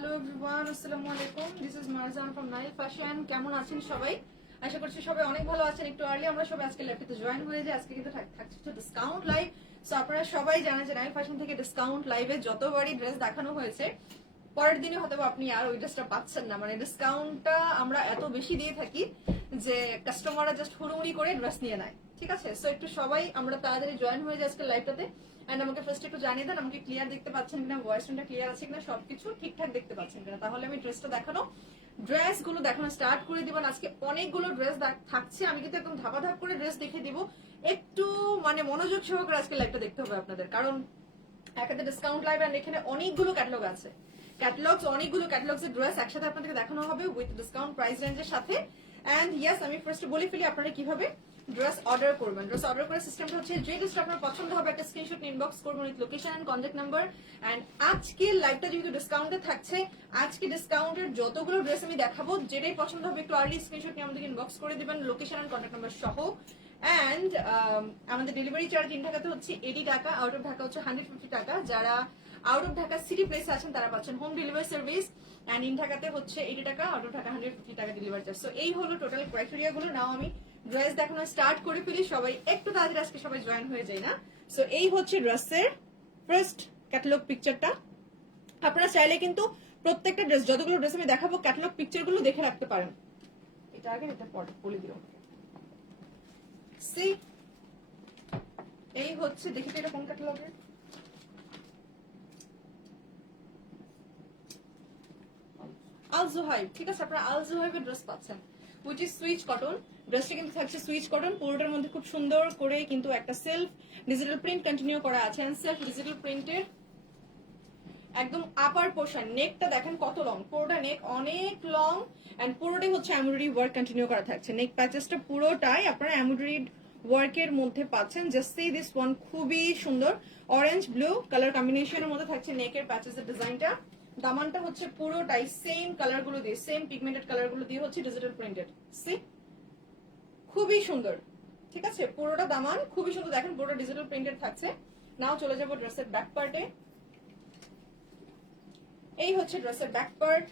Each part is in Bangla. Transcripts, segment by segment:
হ্যালো এভরিওয়ান, আসসালামু আলাইকুম। This is Marjan from Nile fashion. কেমন আছেন সবাই? আশা করছি সবাই অনেক ভালো আছেন। একটু আর্লি আমরা সবাই আজকে লাইভটিতে জয়েন হয়ে যাই। আজকে কিন্তু থাকছে ডিসকাউন্ট লাইভ। সো আপনারা সবাই জানেন যে নাইল ফ্যাশন থেকে ডিসকাউন্ট লাইভে যতবারই ড্রেস দেখানো হয়েছে, পরের দিনে হয়তো আপনি আর ওই ড্রেসটা পাচ্ছেন না। মানে ডিসকাউন্টটা আমরা এত বেশি দিয়ে থাকি যে কাস্টমাররা জাস্ট হুড়ুহুড়ি করে ড্রেস নিয়ে নেয়। ঠিক আছে, সো একটু সবাই আমরা তাড়াতাড়ি জয়েন হয়ে যাই আজকে লাইভটাতে। এন্ড আমাকে ফার্স্ট একটু জানিয়ে দেন আমাকে ক্লিয়ার দেখতে পাচ্ছেন কিনা, ভয়েস টোনটা ক্লিয়ার আছে কিনা, সবকিছু ঠিকঠাক দেখতে পাচ্ছেন কিনা। তাহলে আমি ড্রেসগুলো দেখানো স্টার্ট করে দিবেন। আজকে অনেকগুলো ড্রেস থাকছে, আমি কিন্তু একদম ধাপাধাপ করে ড্রেস দেখে দিব। একটু মানে মনোযোগ সহকারে আজকে লাইভটা দেখতে হবে আপনাদের, কারণ একটা ডিসকাউন্ট লাইভ এন্ড এখানে অনেকগুলো ক্যাটালগ আছে। অনেকগুলো ক্যাটালগস এর ড্রেস একসাথে আপনাদেরকে দেখানো হবে উইথ ডিসকাউন্ট প্রাইস রেঞ্জের সাথে। এন্ড ইয়েস, আমি ফার্স্ট বলে ফেলি আপনারা কিভাবে ড্রেস অর্ডার করবেন। ড্রেস অর্ডার করার সিস্টেমটা হচ্ছে, যে ড্রেসটা আপনার পছন্দ হবে একটা স্ক্রিনশট ইনবক্স করবেন with location and contact number. And আজকে লাইভটা যেহেতু ডিসকাউন্টে থাকছে, আজকে ডিসকাউন্টের যতগুলো ড্রেস আমি দেখাবো, যেটাই পছন্দ হবে একটু আর্লি স্ক্রিনশট নিয়ে আমাদেরকে ইনবক্স করে দিবেন লোকেশন এন্ড কন্ট্যাক্ট নাম্বার সহ। এন্ড আমাদের ডেলিভারি চার্জ ইন ঢাকাতে হচ্ছে 80 টাকা, আউট অফ ঢাকা হচ্ছে 150 টাকা। যারা আউট অফ ঢাকা সিটি প্লেসে আছেন তারা পাচ্ছেন home delivery service. And in ঢাকাতে হচ্ছে 80 টাকা, আউট অফ ঢাকা 150 টাকা ডেলিভারি চার্জ। সো এই হলো টোটাল ক্রাইটেরিয়া গুলো। নাও আমি ড্রেস দেখানো স্টার্ট করে ফেলি। সবাই একটু তাড়াতাড়ি আজকে সবাই জয়েন হয়ে যায় না। সো এই হচ্ছে ড্রেসের ফার্স্ট ক্যাটালগ পিকচারটা। আপনারা চাইলে কিন্তু প্রত্যেকটা ড্রেস, যতগুলো ড্রেস আমি দেখাবো, ক্যাটালগ পিকচার গুলো দেখে রাখতে পারেন। এটা আগে এটা পরে বলে দিও। সি এই হচ্ছে, দেখি তো এটা কোন ক্যাটালগের। আল জোহাইব, ঠিক আছে, আপনারা আল জোহাইবের ড্রেস পাচ্ছেন উইচ ইজ সুইচ কটন। ড্রেসটা কিন্তু থাকছে সুইচ কটন, পুরোটার মধ্যে খুব সুন্দর করে কিন্তু একটা সেলফ ডিজিটাল প্রিন্ট কন্টিনিউ করা আছে। সেলফ ডিজিটাল প্রিন্টের একদম আপার পোর্শন, নেকটা দেখেন কত লং, পুরোটা নেক অনেক লং। এন্ড পুরোটাই হচ্ছে এমব্রয়ডারি ওয়ার্ক কন্টিনিউ করা থাকছে। নেক প্যাচেসটা পুরোটাই আপনারা এমব্রয়ডারি ওয়ার্কের মধ্যে পাচ্ছেন। জাস্ট সি দিস ওয়ান, খুবই সুন্দর অরেঞ্জ ব্লু কালার কম্বিনেশনের মধ্যে থাকছে নেকের প্যাচেসের ডিজাইনটা। দামানটা হচ্ছে পুরোটাই সেম কালার গুলো দিয়ে, সেম পিগমেন্টেড কালার গুলো দিয়ে হচ্ছে ডিজিটাল প্রিন্টেড। সি খুবই সুন্দর, ঠিক আছে, পুরোটা দামান খুবই সুন্দর। দেখেন পুরোটা ডিজিটাল প্রিন্টেড থাকছে। নাও চলে যাবো ড্রেসের ব্যাক পার্টে। এই হচ্ছে ড্রেসের ব্যাক পার্ট।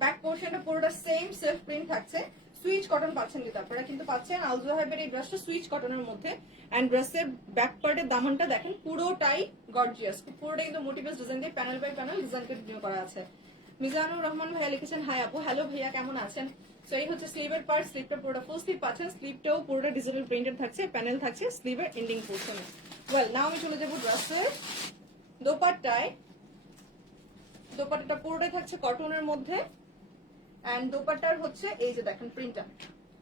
ব্যাক পোর্শনটা পুরোটা সেম সেলফ প্রিন্ট থাকছে। সুইচ কটন পাচ্ছেন কিন্তু আপনারা, কিন্তু পাচ্ছেন আল জোহাইবের এই ড্রেসটা সুইচ কটনের মধ্যে। এন্ড ড্রেসের ব্যাক পার্টের দামানটা দেখেন পুরোটাই গর্জিয়াস, পুরোটাই কিন্তু মোটিভাস ডিজাইন দিয়ে panel by panel design continue করা আছে। মিজানুর রহমান ভাইয়া লিখেছেন হাই আপু। হ্যালো ভাইয়া, কেমন আছেন? সো এই হচ্ছে স্লিভের পার্ট। স্লিভটা পুরোটা ফুল স্লিভ পাচ্ছেন। স্লিভটাও পুরোটা ডিজিটাল প্রিন্টেড থাকছে, প্যানেল থাকছে স্লিভের এন্ডিং পোর্শনে। ওয়েল, নাও আমি চলে যাবো ড্রেসের দোপাট্টায়। দোপাট্টাটা পুরোটাই থাকছে কটনের মধ্যে। এন্ড দোপাট্টার হচ্ছে এই যে দেখেন প্রিন্টটা,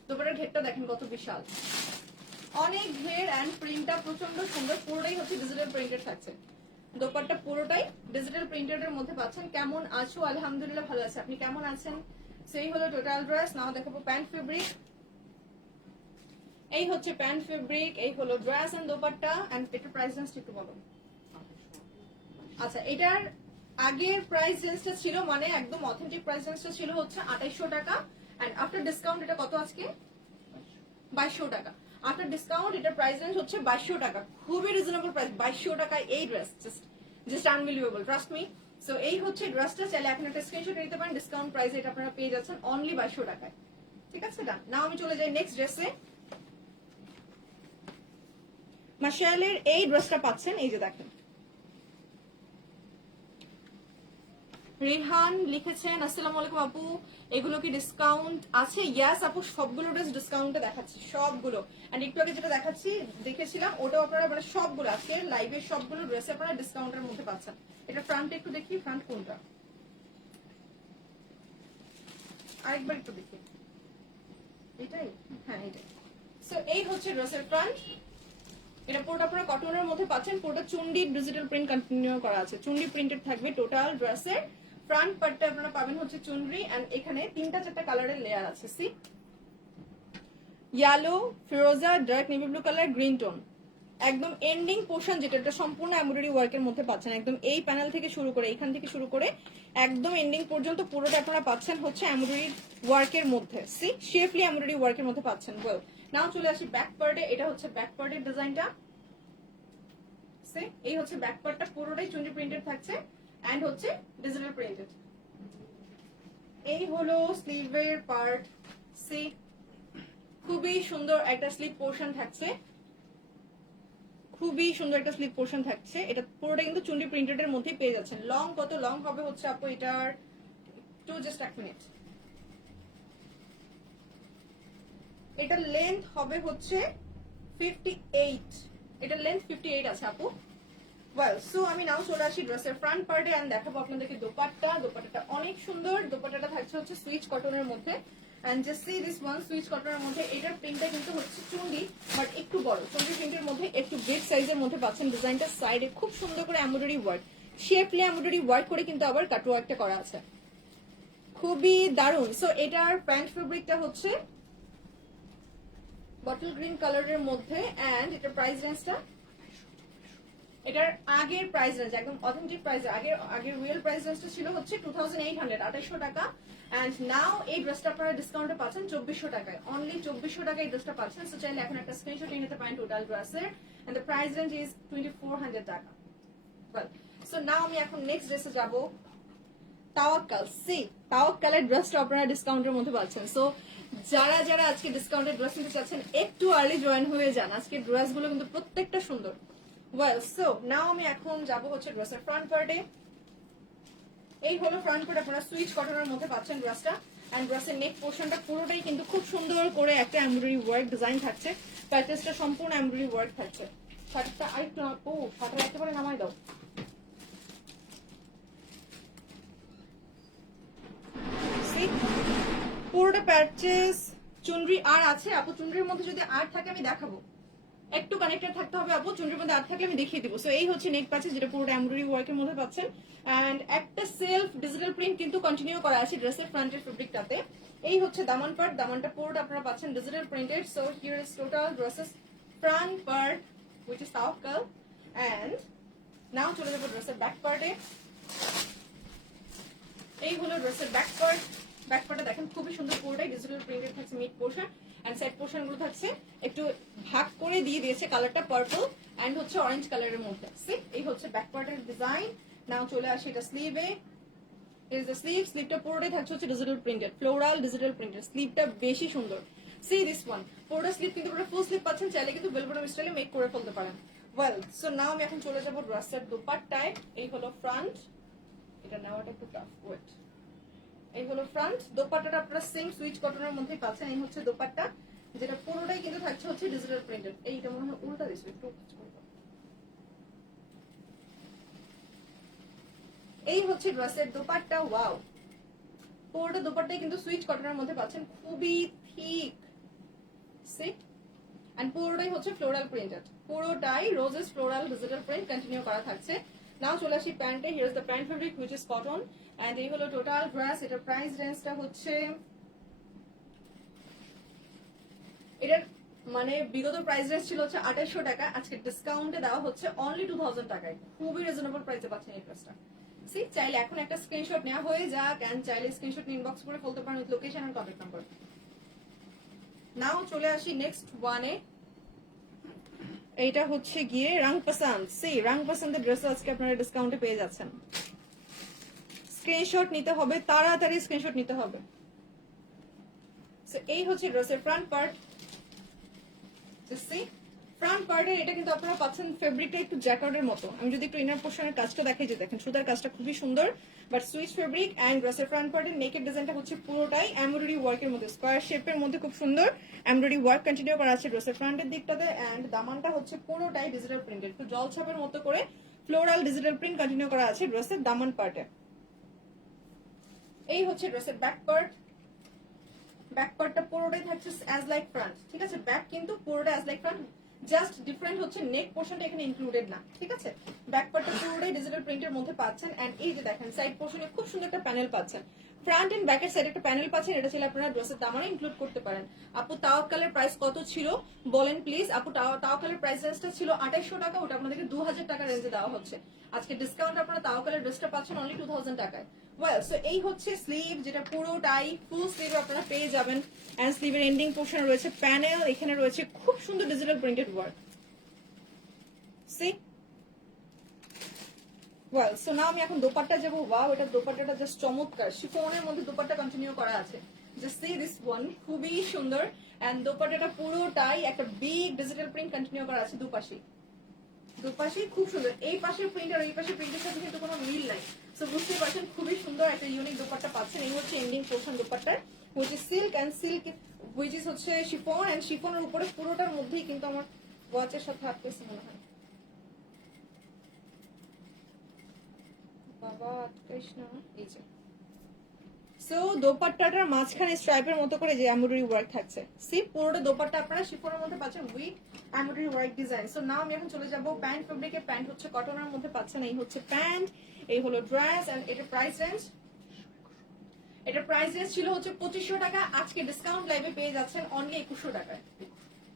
দোপাট্টার ঘেরটা দেখেন কত বিশাল, অনেক ঘের। এন্ড প্রিন্টটা প্রচন্ড সুন্দর, পুরোটাই হচ্ছে ডিজিটাল প্রিন্টেড থাকছে। দোপাট্টা পুরোটাই ডিজিটাল প্রিন্টেড এর মধ্যে পাচ্ছেন। কেমন আছো? আলহামদুলিল্লাহ ভালো আছে, আপনি কেমন আছেন? সেই হলো টোটাল ড্রেস। নাও দেখাবো প্যান্ট ফেব্রিক। এই হচ্ছে প্যান্ট ফেব্রিক, এই হলো ড্রেস এন্ড দোপাট্টা। এন্ড এটার প্রাইস রেঞ্জ একটু বলো। আচ্ছা, এটার আগের প্রাইস রেঞ্জটা ছিল, মানে একদম অথেন্টিক প্রাইস রেঞ্জটা ছিল হচ্ছে 2800 টাকা। এন্ড আফটার ডিসকাউন্ট এটা কত আজকে? 2200 টাকা। আফটার ডিসকাউন্ট এটার প্রাইস রেঞ্জ হচ্ছে 2200 টাকা। খুবই রিজনেবল প্রাইস, 2200 টাকায় এই dress, just unbelievable, trust me. So এই হচ্ছে ড্রেসটা, চাইলে এখন একটা স্ক্রিনশট নিতে পারেন। ডিসকাউন্ট প্রাইসে এটা আপনারা পেয়ে যাচ্ছেন অনলি 2200 টাকায়। ঠিক আছে, ডান। নাও আমি চলে যাই নেক্সট ড্রেসে। মাশাআল্লাহর এই ড্রেসটা পাচ্ছেন, এই যে দেখেন। রেহান লিখেছেন আসসালামু আলাইকুম আপু, এগুলো কি ডিসকাউন্ট আছে? ইয়াস আপু, সবগুলো ড্রেস ডিসকাউন্টে দেখাচ্ছি, সবগুলো। এন্ড একটু আগে যেটা দেখাচ্ছি দেখেছিলাম ওটাও আপনারা মানে সবগুলো আজকে লাইভের সবগুলো ড্রেস আপনারা ডিসকাউন্টের মধ্যে পাচ্ছেন। এটা ফ্রন্টে একটু দেখি, ফ্রন্ট কোনটা, আরেকবার একটু দেখি, এটাই, হ্যাঁ এটাই। সো এই হচ্ছে ড্রেসের ফ্রন্ট। এটা পুরোটা আপনারা কটনের মধ্যে পাচ্ছেন। পুরোটা চুন্ডি ডিজিটাল প্রিন্ট কন্টিনিউ করা আছে, চুন্ডি প্রিন্টেড থাকবে টোটাল ড্রেসের। ফ্রন্ট পার্টটা আপনারা পাবেন হচ্ছে চুনরি। এন্ড এখানে 3-4টা কালারের লেয়ার আছে। সি ইয়েলো, ফিরোজা, dark navy blue colour, green tone. একদম এন্ডিং পোর্শন যেটা, এটা সম্পূর্ণ এমব্রয়ডারি ওয়ার্কের মধ্যে পাচ্ছেন। একদম এই প্যানেল থেকে শুরু করে, এইখান থেকে শুরু করে একদম এন্ডিং পর্যন্ত পুরোটা আপনারা পাচ্ছেন হচ্ছে এমব্রয়ডারি ওয়ার্কের মধ্যে। সি শেফলি এমব্রয়ডারি ওয়ার্কের মধ্যে পাচ্ছেন। ওয়েল, নাও চলে আসি ব্যাক পার্টে। এটা হচ্ছে ব্যাক পার্টের ডিজাইনটা। এই হচ্ছে ব্যাক পার্টটা, পুরোটাই চুন্ডি প্রিন্টেড থাকছে। এন্ড হচ্ছে ডিজিটাল প্রিন্টেড। এই হলো স্লিভের পার্ট। সি খুবই সুন্দর একটা স্লিভ পোর্শন থাকছে, খুবই সুন্দর একটা স্লিভ পোর্শন থাকছে। এটা পুরোটা কিন্তু চুন্ডি প্রিন্টেড এর মধ্যেই পেয়ে যাচ্ছেন। লং কত লং হবে হচ্ছে আপু এটার, টু জাস্ট এক মিনিট, এটার লেন্থ হবে হচ্ছে 58, এটার লেন্থ 58 আছে আপু। ওয়েল সো আমি নাও চলে আসি ড্রেসের ফ্রন্ট পার্টে এন্ড দেখাবো আপনাদেরকে দোপাট্টা। দোপাট্টাটা অনেক সুন্দর, দোপাট্টাটা থাকছে হচ্ছে সুইচ কটনের মধ্যে and just see this one, Swiss কটনের মধ্যে। এটার প্রিন্টটা কিন্তু হচ্ছে চুন্ডি বাট একটু বড়, চুন্ডি প্রিন্টের মধ্যে একটু বিগ সাইজের মধ্যে পাচ্ছেন। ডিজাইনটা সাইডে খুব সুন্দর করে এমব্রয়ডারি ওয়ার্ক, শেপলি এমব্রয়ডারি ওয়ার্ক করে কিন্তু আবার কাটওয়ার্কটা করা আছে, খুবই দারুণ। সো এটার প্যান্ট ফেব্রিকটা হচ্ছে বটল গ্রিন কালারের মধ্যে এন্ড এটার প্রাইস রেঞ্জটা, এটার আগের প্রাইস রেঞ্জ একদম অথেন্টিক প্রাইস, আগের রিয়েল প্রাইস রেঞ্জটা ছিল হচ্ছে 2800, 2800 টাকা। এন্ড নাও এই ড্রেসটা আপনারা ডিসকাউন্টে পাচ্ছেন 2400 টাকায়, অনলি 2400 টাকায় এই ড্রেসটা পাচ্ছেন। সো চাইলে এখন একটা স্ক্রিনশট নিয়ে নিতে পারেন টোটাল ড্রেসের and the price range is 2400 টাকা। ওয়েল সো নাও আমি এখন নেক্সট ড্রেসে যাব। তাওয়াক্কাল, সি তাওয়াক্কালের ড্রেসটা আপনারা ডিসকাউন্টের মধ্যে পাচ্ছেন। সো যারা যারা আজকে ডিসকাউন্টের ড্রেস নিতে চাচ্ছেন একটু আর্লি জয়েন হয়ে যান, আজকে ড্রেসগুলো কিন্তু প্রত্যেকটা সুন্দর। ওয়েল সো নাও আমি এখন যাব হচ্ছে ড্রেসের ফ্রন্ট পার্টে। এই হলো ফ্রন্ট পার্ট, আপনারা সুইচ কটনের মধ্যে পাচ্ছেন ড্রেসটা এন্ড ড্রেসের নেক পোর্শনটা পুরোটাই কিন্তু খুব সুন্দর করে একটা এমব্রয়ডারি ওয়ার্ক ডিজাইন থাকছে, প্যাটেসটা সম্পূর্ণ এমব্রয়ডারি ওয়ার্ক থাকছে। শার্টটা আরেকটু, ও শার্টটা একেবারে নামাই দাও। পুরোটা প্যাচেস চুনরি আর আছে আপু, চুনরির মধ্যে যদি আর থাকে আমি দেখাবো, একটু কানেক্টেড থাকতে হবে আপু, চুনরির মধ্যে আর থাকলে আমি দেখিয়ে দিব। সো এই হচ্ছে নেক প্যাচেস যেটা পুরোটা এমব্রয়ডারি ওয়ার্কের মধ্যে পাচ্ছেন এন্ড একটা সেলফ ডিজিটাল প্রিন্ট কিন্তু কন্টিনিউ করা আছে ড্রেসের ফ্রন্টের ফেব্রিকটাতে। এই হচ্ছে দামান পার্ট, দামানটা পুরোটা আপনারা পাচ্ছেন digital printed. So here is total dresses front part which is Tawakkal and now চলে যাবো ড্রেসের ব্যাক পার্টে। এই হলো ড্রেসের ব্যাক পার্ট। ব্যাক পার্টে দেখেন খুবই সুন্দর, পুরোটাই ডিজিটাল প্রিন্টেড থাকছে mid portion and side portion গুলো থাকছে একটু ভাগ করে দিয়ে দিয়েছে কালারটা পার্পল এন্ড হচ্ছে অরেঞ্জ কালারের মধ্যে। সি এই হচ্ছে ব্যাক পার্টের ডিজাইন। নাও চলে আসি এটা স্লিভে। ইজ দ্য স্লিভ, স্লিভটা পুরোটাই থাকছে হচ্ছে digital printed, floral digital printed. স্লিভটা বেশি সুন্দর। সি দিস ওয়ান, পুরোটা স্লিভ কিন্তু পুরো ফুল স্লিভ পাচ্ছেন, চাইলে কিন্তু বেল বটম স্টাইলে মেক করে ফেলতে পারেন। ওয়েল সো নাও আমি এখন চলে যাবো ড্রেসের দোপাট্টায়। এই হলো ফ্রন্ট, এটা নেওয়াটা একটু টাফ, ওয়েট। এই হলো ফ্রন্ট, দোপাট্টাটা আপনারা সেম সুইচ কটনের মধ্যেই পাচ্ছেন। এই হচ্ছে দোপাট্টা যেটা পুরোটাই কিন্তু থাকছে হচ্ছে ডিজিটাল প্রিন্টেড। এইটা মনে হয় উল্টা দিচ্ছে একটু। এই হচ্ছে ড্রেসের দোপাট্টা। ওয়াও, পুরোটা দোপাট্টাই কিন্তু সুইচ কটনের মধ্যে পাচ্ছেন, খুবই থিক সিক এন্ড পুরোটাই হচ্ছে ফ্লোরাল প্রিন্টেড, পুরোটাই roses floral digital print continue করা থাকছে। নাও চলে আসি প্যান্টে। Here is the pant fabric which is cotton and এই হলো টোটাল ড্রেস। এটার প্রাইস রেঞ্জটা হচ্ছে, এটার মানে বিগত প্রাইস রেঞ্জ ছিল হচ্ছে 2800 টাকা, আজকে ডিসকাউন্টে দেওয়া হচ্ছে অনলি 2000 টাকায়। খুবই রিজনেবল প্রাইসে পাচ্ছেন এই ড্রেসটা। সি চাইলে এখন একটা স্ক্রিনশট নেওয়া হয়ে যাক এন্ড চাইলে স্ক্রিনশট ইনবক্স করে ফেলতে পারেন with location and contact number. Now চলে আসি নেক্সট ওয়ানে। এইটা হচ্ছে গিয়ে রং পছন্দ। সি রং পছন্দের ড্রেস আজকে আপনারা ডিসকাউন্টে পেয়ে যাচ্ছেন। স্ক্রিনশট নিতে হবে, তাড়াতাড়ি স্ক্রিনশট নিতে হবে। সো এই হচ্ছে ড্রেসের ফ্রন্ট পার্ট। ফ্রন্ট পার্টের এটা কিন্তু আপনারা পাচ্ছেন ফেব্রিকটা একটু জ্যাকার্ডের মতো। আমি যদি একটু ইনার পোর্শনের কাজটা দেখাই, যে দেখেন সুতার কাজটা খুবই সুন্দর বাট সুইচ ফেব্রিক এন্ড ড্রেসের ফ্রন্ট পার্টের নেকের ডিজাইনটা হচ্ছে পুরোটাই এমব্রয়ডারি ওয়ার্কের মধ্যে, স্কোয়ার শেপের মধ্যে খুব সুন্দর এমব্রয়ডারি ওয়ার্ক কন্টিনিউ করা আছে ড্রেসের ফ্রন্টের দিকটাতে এন্ড দামানটা হচ্ছে পুরোটাই ডিজিটাল প্রিন্টেড, একটু জলছাপের মতো করে ফ্লোরাল ডিজিটাল প্রিন্ট কন্টিনিউ করা আছে ড্রেসের দামান পার্টে। এই হচ্ছে ড্রেসের ব্যাক পার্ট। ব্যাক পার্টটা পুরোটাই থাকছে অ্যাজ লাইক ফ্রন্ট, ঠিক আছে? ব্যাক কিন্তু পুরোটা as like front, just different হচ্ছে নেক পোর্শনটা এখানে ইনক্লুডেড না, ঠিক আছে? ব্যাক পার্টটা পুরোটাই ডিজিটাল প্রিন্টের মধ্যে পাচ্ছেন এন্ড এই যে দেখেন সাইড পোর্শনে খুব সুন্দর একটা প্যানেল পাচ্ছেন, ফ্রন্ট এন্ড ব্যাকের সাইড একটা প্যানেল পাচ্ছেন। এটা ছিল আপনারা ড্রেসের দামানে ইনক্লুড করতে পারেন। আপু তাওয়াক্কালের প্রাইস কত ছিল বলেন প্লিজ? আপু তাওয়াক্কালের প্রাইস রেঞ্জটা ছিল 2800 টাকা, ওটা আপনাদেরকে 2000 টাকা রেঞ্জে দেওয়া হচ্ছে। আজকে ডিসকাউন্ট আপনারা তাওয়াক্কালের ড্রেসটা পাচ্ছেন অনলি 2000 টাকায়। ওয়েল সো এই হচ্ছে স্লিভ, যেটা পুরোটাই ফুল স্লিভ আপনারা পেয়ে যাবেন এন্ড স্লিভের এন্ডিং পোর্শনে রয়েছে প্যানেল, এখানে রয়েছে খুব সুন্দর digital printed work. See well so now আমি এখন দোপাট্টা যাবো। ওয়াও, এটা দোপাট্টাটা জাস্ট চমৎকার, শিফনের মধ্যে দোপাট্টা কন্টিনিউ করা আছে। জাস্ট সি দিস ওয়ান, খুবই সুন্দর। এন্ড দোপাট্টাটা পুরোটাই একটা বিগ ডিজিটাল প্রিন্ট কন্টিনিউ করা আছে দুপাশে। দুপাশে খুব সুন্দর, এই পাশের প্রিন্ট আর এই পাশের প্রিন্টের সাথে কিন্তু কোনো মিল নাই। সো বুঝতেই পারছেন খুবই সুন্দর একটা ইউনিক দোপাট্টা পাচ্ছেন। এই হচ্ছে এন্ডিং পোর্শন দোপাট্টার, which is silk and silk which is হচ্ছে শিফন, এন্ড শিফনের উপরে পুরোটার মধ্যেই কিন্তু আমার ওয়াচের সাথে আটকেছে মনে হয়। বাবা আটকাইস না, এই যে। সো দোপাট্টাটার মাঝখানে স্ট্রাইপের মতো করে যে এমব্রয়ডারি ওয়ার্ক থাকছে। সি পুরোটা দোপাট্টা আপনারা শিফনের মধ্যে পাচ্ছেন with embroidery work design. So now আমি এখন চলে যাব প্যান্ট ফেব্রিকে। প্যান্ট হচ্ছে কটনের মধ্যে পাচ্ছেন। এই হচ্ছে প্যান্ট, এই হলো ড্রেস, এন্ড এটার প্রাইস রেঞ্জ, এটার প্রাইস রেঞ্জ ছিল হচ্ছে 2500 টাকা। আজকে ডিসকাউন্ট লাইভে পেয়ে যাচ্ছেন অনলি 2100 টাকায়,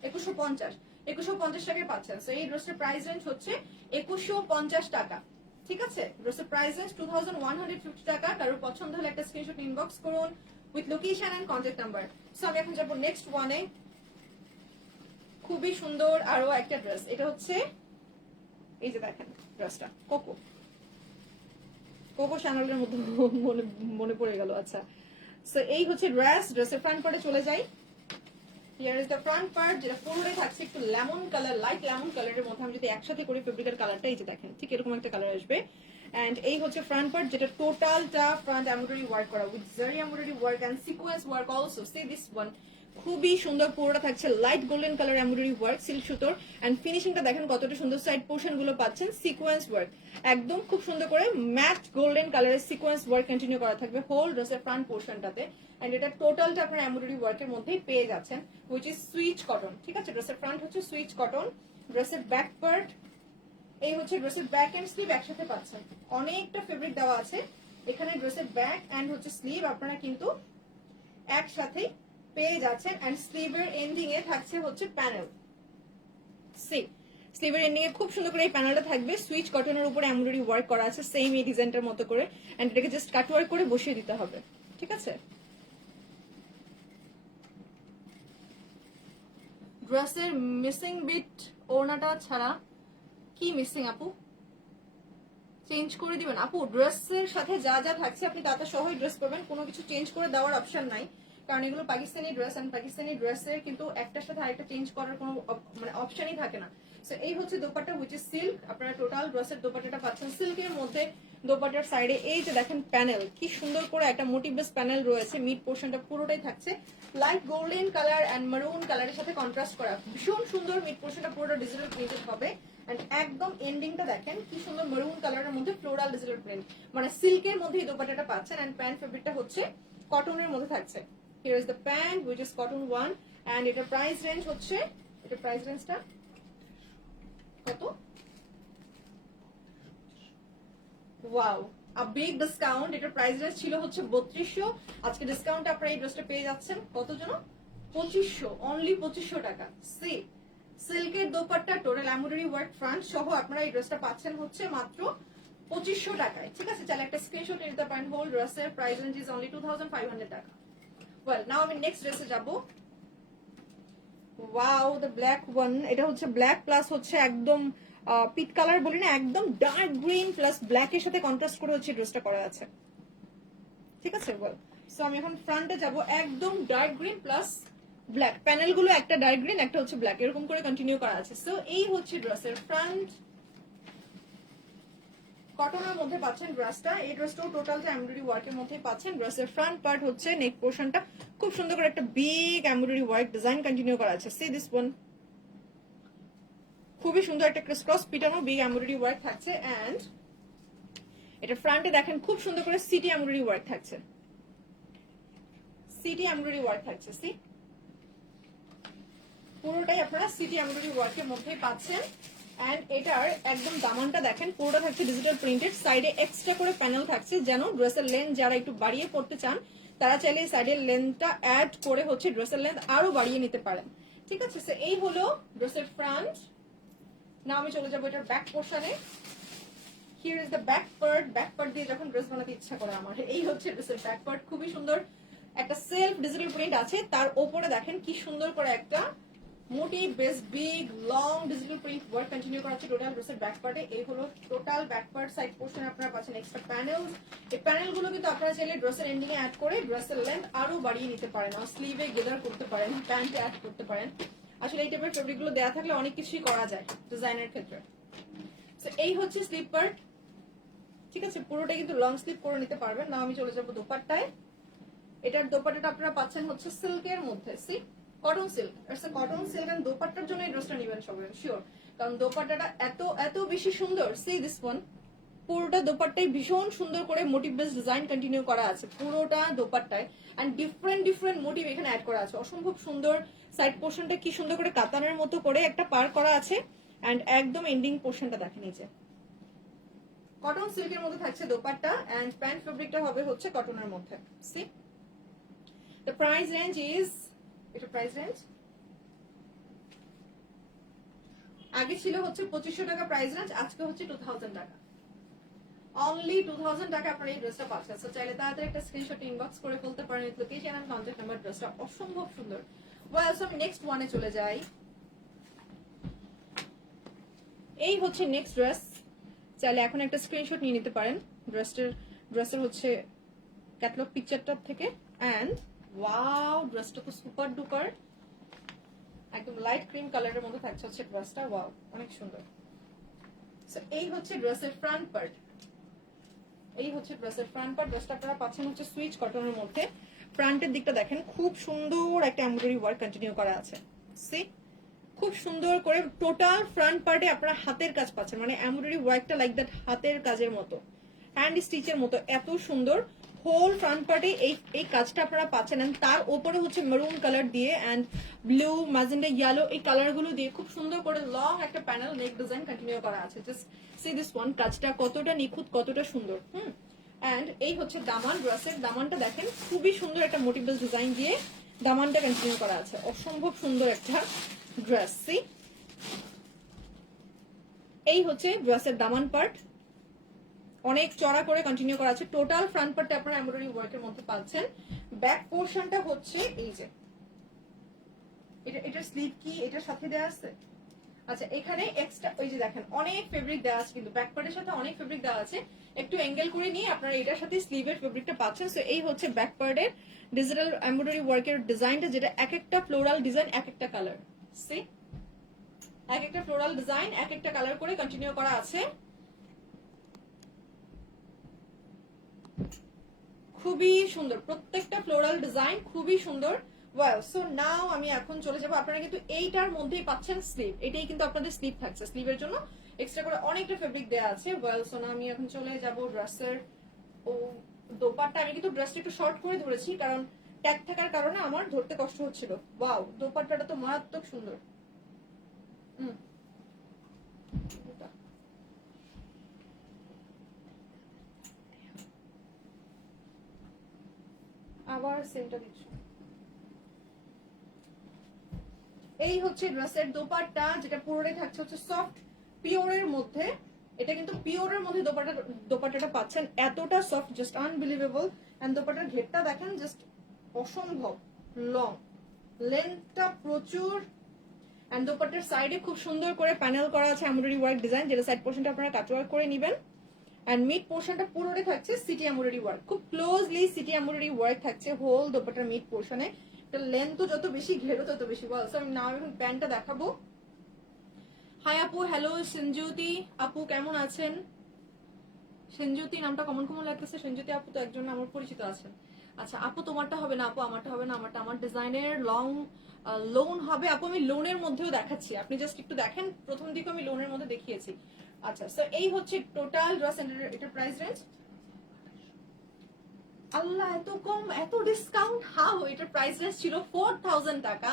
2150 টাকায় পাচ্ছেন। সো এই ড্রেসের প্রাইস রেঞ্জ হচ্ছে 2150 টাকা। ঠিক আছে, ড্রেসের প্রাইস রেঞ্জ 2150 টাকা। কারোর পছন্দ হলে একটা স্ক্রিনশট ইনবক্স করুন with location and contact number. So আমি এখন যাবো নেক্সট ওয়ানে। খুবই সুন্দর আরো একটা ড্রেস, এটা হচ্ছে এই যে দেখেন ড্রেসটা কোকো, কোকো শ্যানেলের মধ্যে মনে পড়ে গেল। আচ্ছা, সো এই হচ্ছে ড্রেস। ড্রেসের ফ্রন্ট পার্টে চলে যাই। Here is the front part, যেটা পুরোটাই থাকছে একটু লেমন কালার, লাইট লেমন কালারের মধ্যে। আমি যদি একসাথে করি ফেব্রিকের কালারটা এই যে দেখেন ঠিক এরকম একটা কালার আসবে। এন্ড এই হচ্ছে ফ্রন্ট পার্ট, যেটা টোটালটা ফ্রন্ট এমব্রয়ডারি ওয়ার্ক করা with zari embroidery work and sequence work also. See this one, খুবই সুন্দর। পুরোটা থাকছে light golden colour embroidery work silk সুতোর। এন্ড ফিনিশিংটা দেখেন কতটা সুন্দর, সাইড পোর্শন গুলো পাচ্ছেন সিকোয়েন্স ওয়ার্ক, একদম খুব সুন্দর করে ম্যাট গোল্ডেন কালারের সিকোয়েন্স ওয়ার্ক কন্টিনিউ করা থাকবে হোল ড্রেসের ফ্রন্ট পোর্শনটাতে। এন্ড এটা টোটালটা আপনার এমব্রয়ডারি ওয়ার্কের মধ্যেই পেয়ে যাচ্ছেন, হুইচ ইজ সুইচ কটন। ঠিক আছে, ড্রেসের ফ্রন্ট হচ্ছে সুইচ কটন। ড্রেসের ব্যাক পার্ট, এই হচ্ছে ড্রেসের ব্যাক এন্ড স্লিভ একসাথে পাচ্ছেন। অনেকটা ফেব্রিক দেওয়া আছে এখানে। ড্রেসের ব্যাক এন্ড হচ্ছে স্লিভ আপনারা কিন্তু একসাথে পেয়ে যাচ্ছেন। এন্ড স্লিভের এন্ডিং এ থাকছে হচ্ছে প্যানেল। সি স্লিভের এন্ডিং এ খুব সুন্দর করে এই প্যানেলটা থাকবে। সুইচ কটনের উপরে এমব্রয়ডারি ওয়ার্ক করা আছে সেম এই ডিজাইনটার মতো করে। এন্ড এটাকে জাস্ট কাট ওয়ার্ক করে বসিয়ে দিতে হবে। ঠিক আছে, ড্রেসের মিসিং বিট ওড়নাটা ছাড়া কি মিসিং আপু? চেঞ্জ করে দিবেন আপু। ড্রেসের সাথে যা যা থাকছে আপনি তাতে সহই ড্রেস পাবেন, কোনো কিছু চেঞ্জ করে দেওয়ার অপশন নাই। কারণ এগুলো পাকিস্তানি ড্রেস, এন্ড পাকিস্তানি ড্রেসের কিন্তু একটার সাথে আরেকটা চেঞ্জ করার কোনো মানে অপশনই থাকে না। সো এই হচ্ছে দোপাট্টা হুইচ ইজ সিল্ক। আপনারা টোটাল ড্রেসের দোপাট্টাটা পাচ্ছেন সিল্কের মধ্যে। দোপাট্টার সাইডে এই যে দেখেন প্যানেল, কি সুন্দর করে একটা মোটিভলেস প্যানেল রয়েছে। মিড পোর্শনটা পুরোটাই থাকছে লাইট গোল্ডেন কালার এন্ড মারুন কালারের সাথে কন্ট্রাস্ট করা, ভীষণ সুন্দর। মিড পোর্শনটা পুরোটা ডিজিটাল প্রিন্টেড হবে। এন্ড একদম এন্ডিংটা দেখেন কি সুন্দর মেরুন কালারের মধ্যে ফ্লোরাল ডিজিটাল প্রিন্ট, মানে সিল্কের মধ্যে এই দোপাট্টাটা পাচ্ছেন। এন্ড প্যান্ট ফেব্রিকটা হচ্ছে কটনের মধ্যে থাকছে। Here is the pant which is cotton one. And এটার প্রাইস রেঞ্জ হচ্ছে, এটার প্রাইস রেঞ্জটা কত? Wow, a big discount. এটার প্রাইস রেঞ্জ ছিল হচ্ছে 3200। আজকে ডিসকাউন্টে আপনারা এই ড্রেসটা পেয়ে যাচ্ছেন কত জন? 2500, অনলি 2500 টাকা। সি সিল্কের dupatta total embroidery work front সহ আপনারা এই ড্রেসটা পাচ্ছেন হচ্ছে মাত্র 2500 টাকায়। ঠিক আছে, তাহলে একটা স্ক্রিনশট নিতে পারেন। হোল ড্রেসের প্রাইস রেঞ্জ ইজ অনলি 2500 টাকা। ওয়েল নাও আমি নেক্সট ড্রেসে যাব। Wow, the black one. এটা হচ্ছে ব্ল্যাক প্লাস হচ্ছে একদম পিট কালার বলি না, একদম ডার্ক গ্রিন প্লাস ব্ল্যাক এর সাথে কন্ট্রাস্ট করে হচ্ছে ড্রেসটা করা আছে। ঠিক আছে, ওয়েল সো আমি এখন ফ্রন্টে যাব। একদম dark green plus black, panel গুলো একটা ডার্ক গ্রিন একটা হচ্ছে ব্ল্যাক, এরকম করে কন্টিনিউ করা আছে। সো এই হচ্ছে ড্রেসের ফ্রন্ট, কটনের মধ্যে পাচ্ছেন ড্রেসটা। এই ড্রেসটাও টোটালটা এমব্রয়ডারি ওয়ার্কের মধ্যেই পাচ্ছেন। ড্রেসের ফ্রন্ট পার্ট হচ্ছে নেক পোর্শনটা খুব সুন্দর করে একটা big embroidery work design continue করা আছে। সি দিস ওয়ান, খুবই সুন্দর একটা ক্রিস ক্রস পিটানো বিগ এমব্রয়ডারি ওয়ার্ক থাকছে। এন্ড এটা ফ্রন্টে দেখেন খুব সুন্দর করে সিটি এমব্রয়ডারি ওয়ার্ক থাকছে, সিটি এমব্রয়ডারি ওয়ার্ক থাকছে। সি পুরোটাই আপনারা সিটি এমব্রয়ডারি ওয়ার্কের মধ্যেই পাচ্ছেন। এন্ড এটার একদম দামানটা দেখেন পুরোটা থাকছে ডিজিটাল প্রিন্টেড। সাইডে এক্সট্রা করে প্যানেল থাকছে, যেন ড্রেসের লেন্থ যারা একটু বাড়িয়ে পড়তে চান তারা চাইলে সাইডের লেন্থটা অ্যাড করে হচ্ছে ড্রেসের লেন্থ আরো বাড়িয়ে নিতে পারেন। ঠিক আছে, এই হলো ড্রেসের ফ্রন্ট। না আমি চলে যাবো এটার ব্যাক পোর্শনে। Here is the back part. Back part দিয়ে যখন ড্রেস বানাতে ইচ্ছা করে আমার, এই হচ্ছে ড্রেসের ব্যাক পার্ট। খুবই সুন্দর একটা সেলফ ডিজিটাল প্রিন্ট আছে, তার ওপরে দেখেন কি সুন্দর করে একটা motif base big long digital print work continue করা হচ্ছে টোটাল ড্রেসের ব্যাক পার্টে। এই হলো total back part, side portion আপনারা পাচ্ছেন এক্সট্রা প্যানেল। এই প্যানেল গুলো কিন্তু আপনারা চাইলে ড্রেসের এন্ডিং এ অ্যাড করে ড্রেসের লেন্থ আরো বাড়িয়ে নিতে পারেন, আর স্লিভে গেদার করতে পারেন, প্যান্টে অ্যাড করতে পারেন। আসলে এই টাইপের ফেব্রিক গুলো দেওয়া থাকলে অনেক কিছুই করা যায় ডিজাইনের ক্ষেত্রে। তো এই হচ্ছে স্লিভ পার্ট, ঠিক আছে, পুরোটা কিন্তু লং স্লিভ করে নিতে পারবেন। না আমি চলে যাবো দোপাট্টায়। এটার দোপাট্টাটা আপনারা পাচ্ছেন হচ্ছে সিল্কের মধ্যে, cotton silk, cotton silk and দোপাট্টার জন্য এই ড্রেসটা নেবেন সবাই শিওর, কারণ দোপাট্টাটা এত এত বেশি সুন্দর। সি দিস ওয়ান, পুরোটা দোপাট্টায় ভীষণ সুন্দর করে মোটিভ বেস ডিজাইন কন্টিনিউ করা আছে পুরোটা দোপাট্টায়, এন্ড ডিফারেন্ট ডিফারেন্ট মোটিভ এখানে অ্যাড করা আছে, অসম্ভব সুন্দর। সাইড পোর্শনটা কি সুন্দর করে কাতানের মতো করে একটা পার করা আছে, এন্ড একদম এন্ডিং পোর্শনটা দেখে নিচে কটন সিল্কের মধ্যে থাকছে দোপাট্টা, এন্ড প্যান্ট ফেব্রিকটা হবে হচ্ছে কটনের মধ্যে। C the price range is, এটা প্রাইস রেঞ্জ আগে ছিল হচ্ছে 2500 টাকা প্রাইস রেঞ্জ, আজকে হচ্ছে 2000 টাকা, অনলি 2000 টাকা আপনারা এই ড্রেসটা পাচ্ছেন। সো চাইলে তাড়াতাড়ি একটা স্ক্রিনশট ইনবক্স করে ফেলতে পারেন, লোকেশন এন্ড কন্টাক্ট নাম্বার। ড্রেসটা অসম্ভব সুন্দর। ওয়েল, সো আমি নেক্সট ওয়ানে চলে যাই। এই হচ্ছে নেক্সট ড্রেস, চাইলে এখন একটা স্ক্রিনশট নিয়ে নিতে পারেন ড্রেসের হচ্ছে ক্যাটালগ পিকচারটা থেকে। এন্ড ওয়াও, ড্রেসটা তো সুপার ডুপার, একদম লাইট ক্রিম কালারের মধ্যে থাকছে হচ্ছে ড্রেসটা। ওয়াও, অনেক সুন্দর। সো এই হচ্ছে ড্রেসের ফ্রন্ট পার্ট, এই হচ্ছে ড্রেসের ফ্রন্ট পার্ট। ড্রেসটা আপনারা পাচ্ছেন হচ্ছে সুইচ কটনের মধ্যে। ফ্রন্টের দিকটা দেখেন, খুব সুন্দর একটা এমব্রয়ডারি ওয়ার্ক কন্টিনিউ করা আছে। সি, খুব সুন্দর করে টোটাল ফ্রন্ট পার্টে আপনারা হাতের কাজ পাচ্ছেন, মানে এমব্রয়ডারি ওয়ার্কটা লাইক দ্যাট হাতের কাজের মতো, হ্যান্ড স্টিচের মতো, এত সুন্দর। হোল ফ্রন্ট পার্টে এই কাজটা আপনারা পাচ্ছেন, এন্ড তার উপরে হচ্ছে মেরুন কালার দিয়ে এন্ড ব্লু, ম্যাজেন্ডা, ইয়েলো এই কালার গুলো দিয়ে খুব সুন্দর করে লং একটা প্যানেল নেক ডিজাইন কন্টিনিউ করা আছে। জাস্ট সি দিস ওয়ান, কাজটা কতটা নিখুঁত, কতটা সুন্দর। এন্ড এই হচ্ছে দামান, ড্রেসের দামানটা দেখেন, খুবই সুন্দর একটা মোটিভেল ডিজাইন দিয়ে দামানটা কন্টিনিউ করা আছে, অসম্ভব সুন্দর একটা ড্রেস। সি, এই হচ্ছে ড্রেসের দামান পার্ট, অনেক চড়া করে কন্টিনিউ করা আছে। টোটাল ফ্রন্ট পার্টটা আপনারা এমব্রয়ডারি ওয়ার্কের মধ্যে পাচ্ছেন। ব্যাক পোর্শনটা হচ্ছে এই যে, এটার স্লিভ কি এটার সাথে দেওয়া আছে? আচ্ছা, এখানে এক্সট্রা ওই যে দেখেন অনেক ফেব্রিক দেওয়া আছে, কিন্তু ব্যাক পার্টের সাথে অনেক ফেব্রিক দেওয়া আছে। একটু অ্যাঙ্গেল করে নিয়ে আপনারা এটার সাথে স্লিভের ফেব্রিকটা পাচ্ছেন। সো এই হচ্ছে ব্যাক পার্টের ডিজিটাল এমব্রয়ডারি ওয়ার্কের ডিজাইনটা, যেটা এক একটা ফ্লোরাল ডিজাইন, এক একটা কালার। সি, এক একটা ফ্লোরাল ডিজাইন এক একটা কালার করে কন্টিনিউ করা আছে, খুবই সুন্দর প্রত্যেকটা ফ্লোরাল ডিজাইন, খুবই সুন্দর। ওয়েল, সো নাও আমি এখন চলে যাবো। আপনারা কিন্তু এইটার মধ্যেই পাচ্ছেন স্লিভ, এটাই কিন্তু আপনাদের স্লিভ থাকছে, স্লিভের জন্য এক্সট্রা করে অনেকটা ফেব্রিক দেওয়া আছে। ওয়েল, সো না আমি এখন চলে যাবো ড্রেসের ও দোপাট্টা। আমি কিন্তু ড্রেসটা একটু শর্ট করে ধরেছি, কারণ ট্যাগ থাকার কারণে আমার ধরতে কষ্ট হচ্ছিল। ওয়াও, দোপাট্টাটা তো মারাত্মক সুন্দর। আবার সেন্টার দিচ্ছ। এই হচ্ছে ড্রেসের দোপাট্টা, যেটা পুরোটাই থাকছে হচ্ছে সফট পিওরের মধ্যে। এটা কিন্তু পিওরের মধ্যে দোপাট্টাটা পাচ্ছেন, এতটা সফট, জাস্ট আনবিলিভেবল। এন্ড দোপাট্টার ঘেরটা দেখেন, জাস্ট অসম্ভব লং, লেন্থটা প্রচুর। এন্ড দোপাট্টার সাইডে খুব সুন্দর করে প্যানেল করা আছে এমব্রয়ডারি ওয়ার্ক ডিজাইন, যেটা সাইড পোর্শনটা আপনারা কাট ওয়ার্ক করে নেবেন। এন্ড মিড পোর্শনটা পুরোটাই থাকছে সিটি এমব্রয়ডারি ওয়ার্ক, খুব ক্লোজলি সিটি এমব্রয়ডারি ওয়ার্ক থাকছে হোল দোপাট্টার মিড পোর্শনে। লেন্থ যত বেশি, ঘেরো তত বেশি। আমি নাও এখন প্যান্টটা দেখাবো। হাই আপু, হ্যালো সঞ্জুতি আপু, কেমন আছেন? সঞ্জুতি নামটা কমন কমন লাগতেছে। সঞ্জুতি আপু তো একজন আমার পরিচিত আছেন। আচ্ছা আপু, তোমারটা হবে না আপু, আমারটা হবে না, আমারটা আমার ডিজাইনের লং লোন হবে আপু। আমি লোনের মধ্যেও দেখাচ্ছি, আপনি জাস্ট একটু দেখেন, প্রথম দিকে আমি লোনের মধ্যে দেখিয়েছি। আচ্ছা, তো এই হচ্ছে টোটাল ড্রেস। এটার প্রাইস রেঞ্জ, আল্লাহ এত কম, এত ডিসকাউন্ট, হাউ? এটার প্রাইস রেঞ্জ ছিল 4000 টাকা,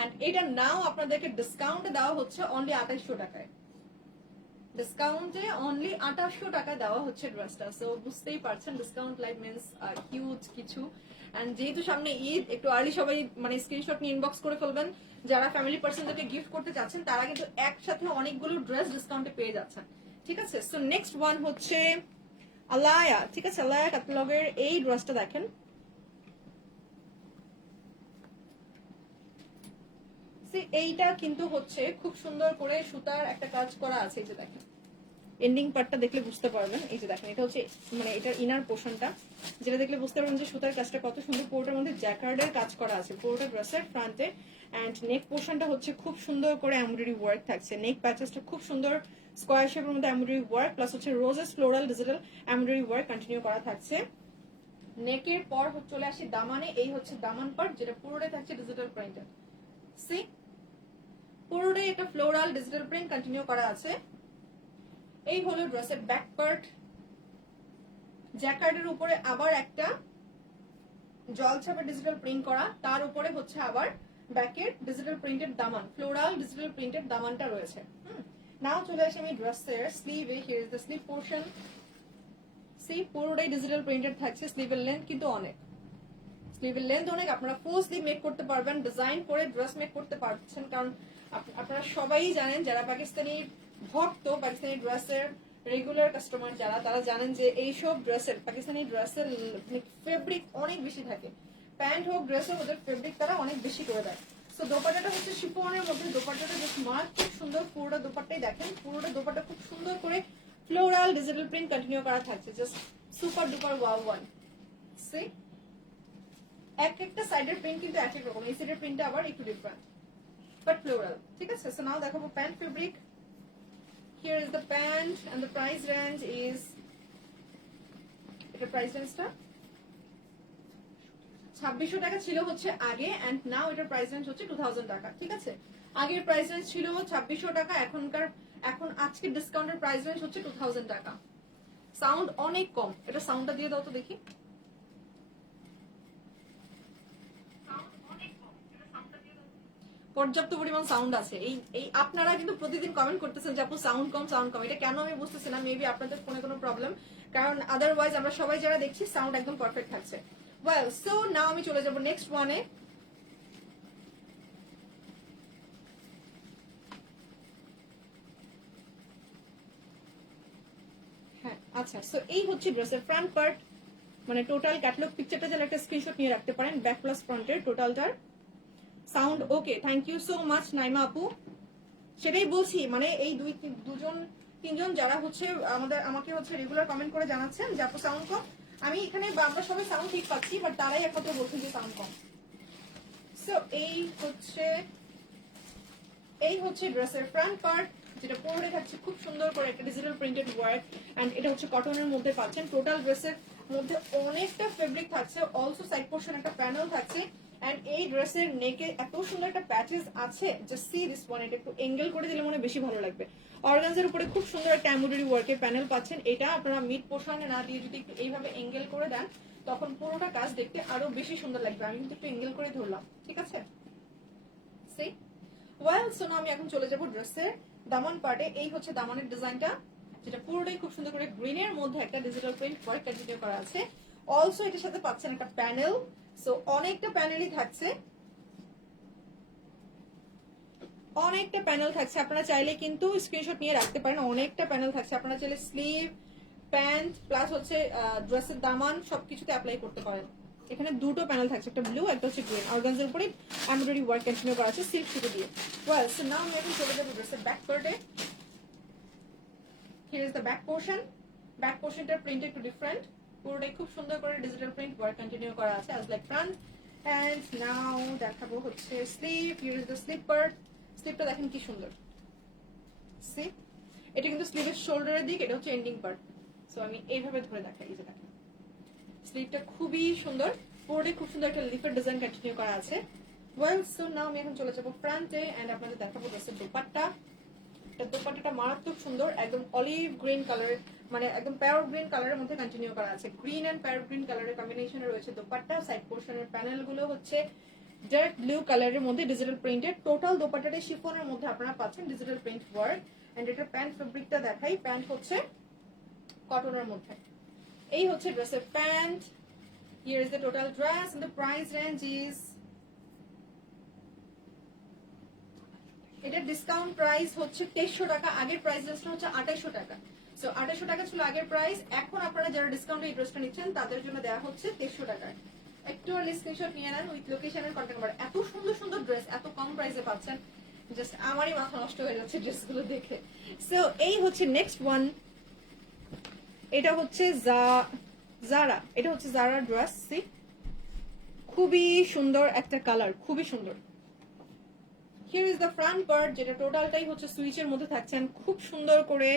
এন্ড এটা নাও আপনাদেরকে ডিসকাউন্টে দেওয়া হচ্ছে অনলি 2800 টাকায়। ডিসকাউন্টে অনলি 2800 টাকায় দেওয়া হচ্ছে ড্রেসটা। সো বুঝতেই পারছেন ডিসকাউন্ট লাইক মিন্স হিউজ কিছু। এন্ড যেহেতু সামনে ঈদ, একটু আর্লি সবাই মানে স্ক্রিনশট নিয়ে ইনবক্স করে ফেলবেন। যারা ফ্যামিলি পার্সনদেরকে গিফট করতে চাচ্ছেন, তারা কিন্তু একসাথে অনেকগুলো ড্রেস ডিসকাউন্টে পেয়ে যাচ্ছেন। ঠিক আছে, সো নেক্সট ওয়ান হচ্ছে আলায়া। ঠিক আছে, আলায়া ক্যাটালগের এই ড্রেসটা দেখেন। এইটা কিন্তু হচ্ছে খুব সুন্দর করে সুতার একটা কাজ করা আছে, এই যে দেখেন এন্ডিং পার্টটা দেখলে বুঝতে পারবেন। এই যে দেখেন এটা হচ্ছে মানে এটার ইনার পোর্শনটা, যেটা দেখলে বুঝতে পারবেন যে সুতার কাজটা কত সুন্দর। পুরোটার মধ্যে জ্যাকার্ডের কাজ করা আছে পুরোটা ড্রেসের ফ্রন্টে। অ্যান্ড নেক পোর্শনটা হচ্ছে খুব সুন্দর করে এমব্রয়ডারি ওয়ার্ক থাকছে। নেক প্যাচেসটা খুব সুন্দর স্কোয়ার শেপের মধ্যে এমব্রয়ডারি ওয়ার্ক, প্লাস হচ্ছে roses floral digital embroidery work continue করা থাকছে। নেকের পর চলে আসি দামানে। এই হচ্ছে দামান পার্ট, যেটা পুরোটাই থাকছে ডিজিটাল প্রিন্টেড। সি পুরোটাই একটা ফ্লোরাল ডিজিটাল প্রিন্ট কন্টিনিউ করা আছে। এই হলো ড্রেসের ব্যাক পার্ট। জ্যাকার্ডের উপরে আবার একটা জলছাপের ডিজিটাল প্রিন্ট করা, তার উপরে হচ্ছে আবার ব্যাকের ডিজিটাল প্রিন্টেড দামান, ফ্লোরাল ডিজিটাল প্রিন্টেড দামানটা রয়েছে। নাও চলে আসি আমি ড্রেসের স্লিভে। Here is the sleeve portion. See পুরোটাই ডিজিটাল প্রিন্টেড থাকছে। স্লিভের লেন্থ কিন্তু অনেক, স্লিভের লেন্থ অনেক। আপনারা ফুল স্লিভ মেক করতে পারবেন, ডিজাইন করে ড্রেস মেক করতে পারছেন, কারণ আপনারা সবাই জানেন যারা পাকিস্তানি ভক্ত, পাকিস্তানি ড্রেসের রেগুলার কাস্টমার যারা, তারা জানেন যে এইসব ড্রেসের পাকিস্তানি ড্রেসের ফেব্রিক অনেক বেশি থাকে। প্যান্ট হোক ড্রেস হোক, ওদের ফেব্রিক তারা অনেক বেশি করে দেয়। তো দোপাট্টাটা হচ্ছে শিফনের মধ্যে, দোপাট্টাটা জাস্ট মার্ক খুব সুন্দর। পুরোটা দোপাট্টাই দেখেন, পুরোটা দোপাট্টা খুব সুন্দর করে ফ্লোরাল ডিজিটাল প্রিন্ট কন্টিনিউ করা থাকছে। Just super duper wow one. See এক একটা সাইডের প্রিন্ট কিন্তু এক এক রকম, এই সাইডের প্রিন্টটা আবার একটু ডিফারেন্ট বাট ফ্লোরাল। ঠিক আছে, সো নাও দেখাবো pant fabric. Here is the pant and the price range is, এটা প্রাইস রেঞ্জটা 2600 টাকা ছিল হচ্ছে আগে, এন্ড নাও এটার প্রাইস রেঞ্জ হচ্ছে 2000 টাকা। ঠিক আছে, আগের প্রাইস রেঞ্জ ছিল 2600 টাকা, এখন আজকে ডিসকাউন্টের প্রাইস রেঞ্জ হচ্ছে 2000 টাকা। সাউন্ড অনেক কম, এটা সাউন্ডটা দিয়ে দাও তো দেখি। পর্যাপ্ত পরিমাণ সাউন্ড আছে। এই আপনারা কিন্তু প্রতিদিন কমেন্ট করতেছেন যে আপু সাউন্ড কম সাউন্ড কম, এটা কেন আমি বুঝতেছি না। মেবি আপনাদের ফোনে কোনো প্রবলেম, কারণ আদারওয়াইজ আমরা সবাই যারা দেখছি সাউন্ড একদম পারফেক্ট থাকছে। ওয়েল, সো নাও আমি চলে যাব নেক্সট ওয়ানে। হ্যাঁ আচ্ছা, সো এই হচ্ছে ড্রেসের ফ্রন্ট পার্ট, মানে টোটাল ক্যাটালগ পিকচারটা যেন একটা স্ক্রিনশট নিয়ে রাখতে পারেন, ব্যাক প্লাস ফ্রন্টের টোটালটার। Sound okay, thank you so much Naima আপু। সেটাই বলছি, মানে এই দুজন তিনজন যারা হচ্ছে আমাকে হচ্ছে রেগুলার কমেন্ট করে জানাচ্ছেন যে আপু সাউন্ড কম, আমি এখানে আমরা সবাই সাউন্ড ঠিক পাচ্ছি, বাট তারাই একমাত্র বলছেন যে সাউন্ড কম। সো এই হচ্ছে ড্রেসের ফ্রন্ট পার্ট, যেটা পরে থাকছে খুব সুন্দর করে একটা ডিজিটাল প্রিন্টেড ওয়ার্ক, এন্ড এটা হচ্ছে কটনের মধ্যে পাচ্ছেন। টোটাল ড্রেসের মধ্যে অনেকটা ফেব্রিক থাকছে, অলসো সাইড পোর্শন একটা প্যানেল থাকছে, এন্ড এই ড্রেসের নেকে এত সুন্দর একটা প্যাচেস আছে। জাস্ট সি দিস ওয়ান, এটা একটু এঙ্গেল করে দিলে মনে বেশি ভালো লাগবে। অর্গানজার উপরে খুব সুন্দর একটা এমব্রয়ডারি ওয়ার্কের প্যানেল পাচ্ছেন। এটা আপনারা মিড পোর্শনে না দিয়ে যদি একটু এইভাবে এঙ্গেল করে দেন, তখন পুরোটা কাজ দেখতে আরো বেশি সুন্দর লাগবে। আমি কিন্তু একটু এঙ্গেল করে ধরলাম, ঠিক আছে। সি ওয়েল, সো আমি এখন চলে যাব ড্রেসের দামান পার্টে। এই হচ্ছে দামানের ডিজাইনটা, যেটা পুরোটাই খুব সুন্দর করে গ্রিনের মধ্যে একটা ডিজিটাল প্রিন্ট ওয়ার্ক কন্টিনিউ করা আছে। অলসো এটার সাথে পাচ্ছেন একটা প্যানেল, সো অনেকটা প্যানেলই থাকছে, অনেকটা প্যানেল থাকছে। আপনারা চাইলে কিন্তু স্ক্রিনশট নিয়ে রাখতে পারেন, অনেকটা প্যানেল থাকছে। আপনারা চাইলে স্লিভ, প্যান্ট প্লাস হচ্ছে ড্রেসের দামান সবকিছুতে অ্যাপ্লাই করতে পারেন। এখানে দুটো প্যানেল থাকছে, একটা ব্লু একটা হচ্ছে গ্রিন। অর্গানজার উপরে এমব্রয়ডারি ওয়ার্ক কন্টিনিউ করা আছে সিল্ক সুতো দিয়ে। ওয়েল, সো নাও আমি এখন চলে যাবো ড্রেসের ব্যাক পার্টে। Here is the back portion. Back পোর্শনটার প্রিন্ট একটু ডিফারেন্ট, পুরোটাই খুব সুন্দর করে ডিজিটাল প্রিন্ট ওয়ার্ক কন্টিনিউ করা আছে as like front. And now দেখাবো হচ্ছে sleeve. Here is the sleeve part. স্লিভটা দেখেন কি সুন্দর। সি এটা কিন্তু স্লিভের শোল্ডারের দিক, এটা হচ্ছে এন্ডিং পার্ট। সো আমি এইভাবে ধরে দেখাই, এই যে দেখেন স্লিভটা খুবই সুন্দর, পুরোটাই খুব সুন্দর একটা লিফের ডিজাইন কন্টিনিউ করা আছে। ওয়েল, সো নাও আমি এখন চলে যাবো ফ্রন্টে, এন্ড আপনাদের দেখাবো ড্রেসের দোপাট্টা। এটা দোপাট্টাটা মারাত্মক সুন্দর, একদম অলিভ গ্রিন কালারের, মানে একদম প্যারট গ্রিন কালারের মধ্যে কন্টিনিউ করা আছে। গ্রিন এন্ড প্যারট গ্রিন কালারের কম্বিনেশনে রয়েছে দোপাট্টা। সাইড পোর্শনের প্যানেল গুলো হচ্ছে ডার্ক ব্লু কালারের মধ্যে ডিজিটাল প্রিন্টেড। টোটাল দোপাট্টাটা শিফনের মধ্যে আপনারা পাচ্ছেন ডিজিটাল প্রিন্ট ওয়ার্ক। এন্ড এটা প্যান্ট ফেব্রিকটা দেখাই, প্যান্ট হচ্ছে কটনের মধ্যে। এই হচ্ছে ড্রেসের pant. Here is the total dress and the price range is, এটার ডিসকাউন্ট প্রাইস হচ্ছে 2300 টাকা। আগের প্রাইস রেঞ্জটা হচ্ছে 2800 টাকা। সো 2800 টাকা ছিল আগের প্রাইস, এখন আপনারা যারা ডিসকাউন্টে এই ড্রেসটা নিচ্ছেন তাদের জন্য দেওয়া হচ্ছে 2300 টাকায়। একটু আর স্ক্রিনশট নিয়ে নেন with location and contact number. এত সুন্দর সুন্দর ড্রেস এত কম প্রাইসে পাচ্ছেন, জাস্ট আমারই মাথা নষ্ট হয়ে যাচ্ছে ড্রেসগুলো দেখে। সো এই হচ্ছে নেক্সট ওয়ান, এটা হচ্ছে জারা, এটা হচ্ছে জারা ড্রেস। সি খুবই সুন্দর একটা কালার, খুবই সুন্দর। Here is the front part, যেটা টোটালটাই হচ্ছে সুইচের মধ্যে থাকছেন, খুব সুন্দর করে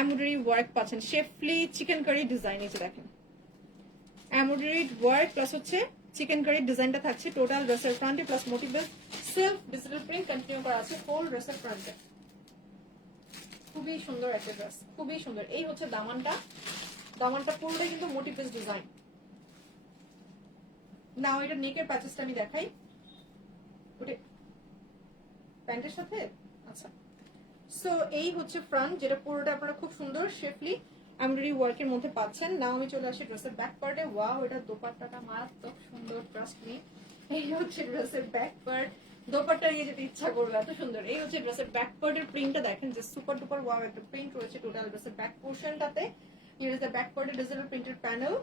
এমব্রয়ডারি ওয়ার্ক পাচ্ছেন, শেফলি চিকেন কারি ডিজাইন। এই যে দেখেন এমব্রয়ডারি ওয়ার্ক প্লাস হচ্ছে চিকেন কারি ডিজাইনটা থাকছে টোটাল ড্রেসের ফ্রন্টে, প্লাস মোটিভের সেলফ ডিজিটাল প্রিন্ট কন্টিনিউ করা আছে হোল ড্রেসের ফ্রন্টে। খুবই সুন্দর একটা ড্রেস, খুবই সুন্দর। এই হচ্ছে দামানটা, দামানটা পুরোটাই কিন্তু মোটিভ বেস ডিজাইন। নাও এটা নেকের প্যাচেসটা আমি দেখাই, ওটা প্যান্টের সাথে। আচ্ছা, সো এই হচ্ছে ফ্রন্ট, যেটা পুরোটা আপনারা খুব সুন্দর শেফলি এমব্রয়ডারি ওয়ার্কের মধ্যে পাচ্ছেন। নাও আমি চলে আসি ড্রেসের ব্যাক পার্টে। ওয়াও, এটা দোপাট্টাটা মারাত্মক সুন্দর, ট্রাস্ট মি। এই হচ্ছে ড্রেসের ব্যাক পার্ট, দোপাট্টা নিয়ে যেতে ইচ্ছা করবে, এত সুন্দর। এই হচ্ছে ড্রেসের ব্যাক পার্টের প্রিন্টটা দেখেন, যে সুপার ডুপার ওয়াও একটা প্রিন্ট রয়েছে টোটাল ড্রেসের ব্যাক পোর্শনটাতে। হিয়ার ইজ দ্য ব্যাক পার্টের ডিজিটাল প্রিন্টেড প্যানেল।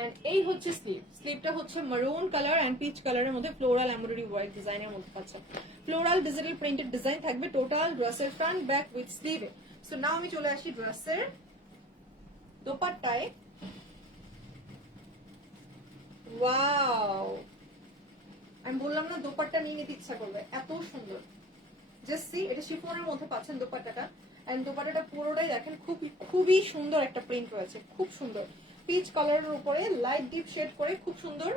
এন্ড এই হচ্ছে স্লিভ, স্লিভটা হচ্ছে মারুন কালার এন্ড পিচ কালারের মধ্যে ফ্লোরাল এমব্রয়ডারি ওয়ার্ক ডিজাইনের মধ্যে পাচ্ছেন। ফ্লোরাল ডিজিটাল প্রিন্টেড ডিজাইন থাকবে টোটাল ড্রেসের ফ্রন্ট ব্যাক উইথ স্লিভে। সো নাও আমি চলে আসি ড্রেসের দোপাট্টায়। ওয়াও, আমি বললাম না দোপাট্টা নিয়ে নিতে ইচ্ছা করবে, এত সুন্দর। জাস্ট সি, এটা শিফনের মধ্যে পাচ্ছেন দোপাট্টাটা, এন্ড দোপাট্টাটা পুরোটাই দেখেন খুবই খুবই সুন্দর একটা প্রিন্ট রয়েছে, খুব সুন্দর। পিচ কালারের উপরে লাইট ডিপ শেড করে খুব সুন্দর।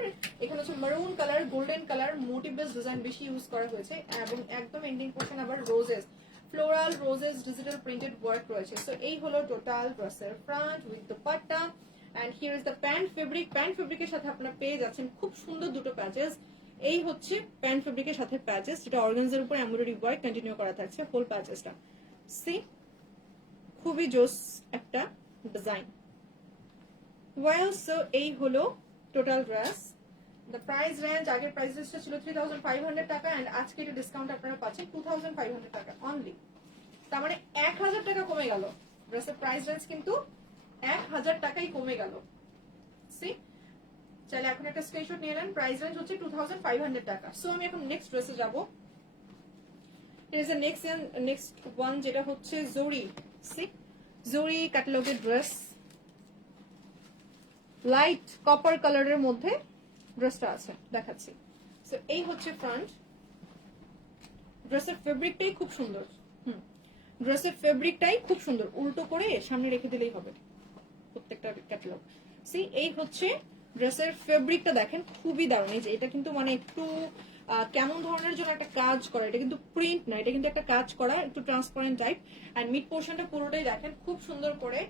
এখানে হচ্ছে maroon colour, golden colour, motive base design বেশি ইউজ করা হয়েছে, এবং একদম এন্ডিং পোর্শন আবার roses, floral roses digital printed work রয়েছে। সো এই হলো টোটাল ড্রেসের front with dupatta. And here is the pant fabric, pant ফেব্রিকের সাথে আপনারা পেয়ে যাচ্ছেন খুব সুন্দর দুটো প্যাচেস। এই হচ্ছে প্যান্ট ফেব্রিকের সাথে প্যাচেস, যেটা অর্গানজার উপর এমব্রয়ডারি ওয়ার্ক কন্টিনিউ করা থাকছে হোল প্যাচেসটা। সি খুবই জোস একটা ডিজাইন। ওয়েল, সো এই হলো total dress. The price range, আগের প্রাইস রেঞ্জটা ছিল 3500 টাকা, এন্ড আজকে এটা ডিসকাউন্ট আপনারা পাচ্ছেন 2500 টাকা অনলি। তার মানে 1000 টাকা কমে গেল ড্রেসের প্রাইস রেঞ্জ, কিন্তু 1000 টাকাই কমে গেল। সি, চাইলে এখন একটা স্ক্রিনশট নিয়ে নেন। প্রাইস রেঞ্জ হচ্ছে 2500 টাকা। সো আমি এখন নেক্সট ড্রেসে যাব। নেক্সট ওয়ান, যেটা হচ্ছে জরি। সি, জরি ক্যাটালগের ড্রেস, লাইট কপার কালারের মধ্যে ড্রেসটা আছে, দেখাচ্ছি। সো এই হচ্ছে ফ্রন্ট, ড্রেসের ফেব্রিকটাই খুব সুন্দর। ড্রেসের ফেব্রিকটাই খুব সুন্দর, উল্টো করে সামনে রেখে দিলেই হবে প্রত্যেকটা ক্যাটালগ। সি, এই হচ্ছে ড্রেসের ফেব্রিকটা দেখেন, খুবই দারুণ। এই যে এটা কিন্তু মানে একটু কেমন ধরনের জন্য একটা কাজ করা, এটা কিন্তু প্রিন্ট না, এটা কিন্তু একটা কাজ করা, একটু ট্রান্সপারেন্ট টাইপ। এন্ড মিড পোর্শনটা পুরোটাই দেখেন খুব সুন্দর করে,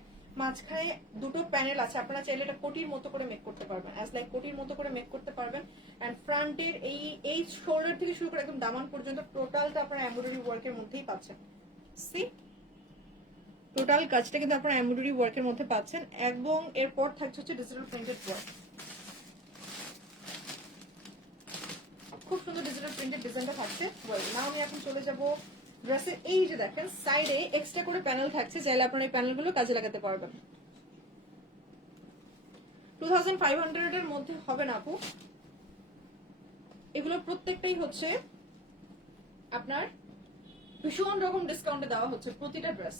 মাঝখানে দুটো প্যানেল আছে, আপনারা চাইলে এটা কোটির মতো করে মেক করতে পারবেন, অ্যাজ লাইক কোটির মতো করে মেক করতে পারবেন। এন্ড ফ্রন্টের এই শোল্ডার থেকে শুরু করে একদম দামান পর্যন্ত টোটালটা আপনারা এমব্রয়ডারি ওয়ার্কের মধ্যেই পাচ্ছেন। সি, টোটাল কাজটা কিন্তু আপনারা এমব্রয়ডারি ওয়ার্কের মধ্যে পাচ্ছেন, এবং এরপর থাকছে হচ্ছে ডিজিটাল প্রিন্টেড ওয়ার্ক। খুব সুন্দর ডিজিটাল প্রিন্টেড ডিজাইনটা থাকছে। নাও আমি এখন চলে যাব ড্রেসের, এই যে দেখেন সাইডে এক্সট্রা করে প্যানেল থাকছে, চাইলে আপনারা এই প্যানেলগুলো কাজে লাগাতে পারবেন। 2500 এর মধ্যে হবে না আপু, এগুলো প্রত্যেকটাই হচ্ছে আপনার ভীষণ রকম ডিসকাউন্টে দেওয়া হচ্ছে প্রতিটা ড্রেস।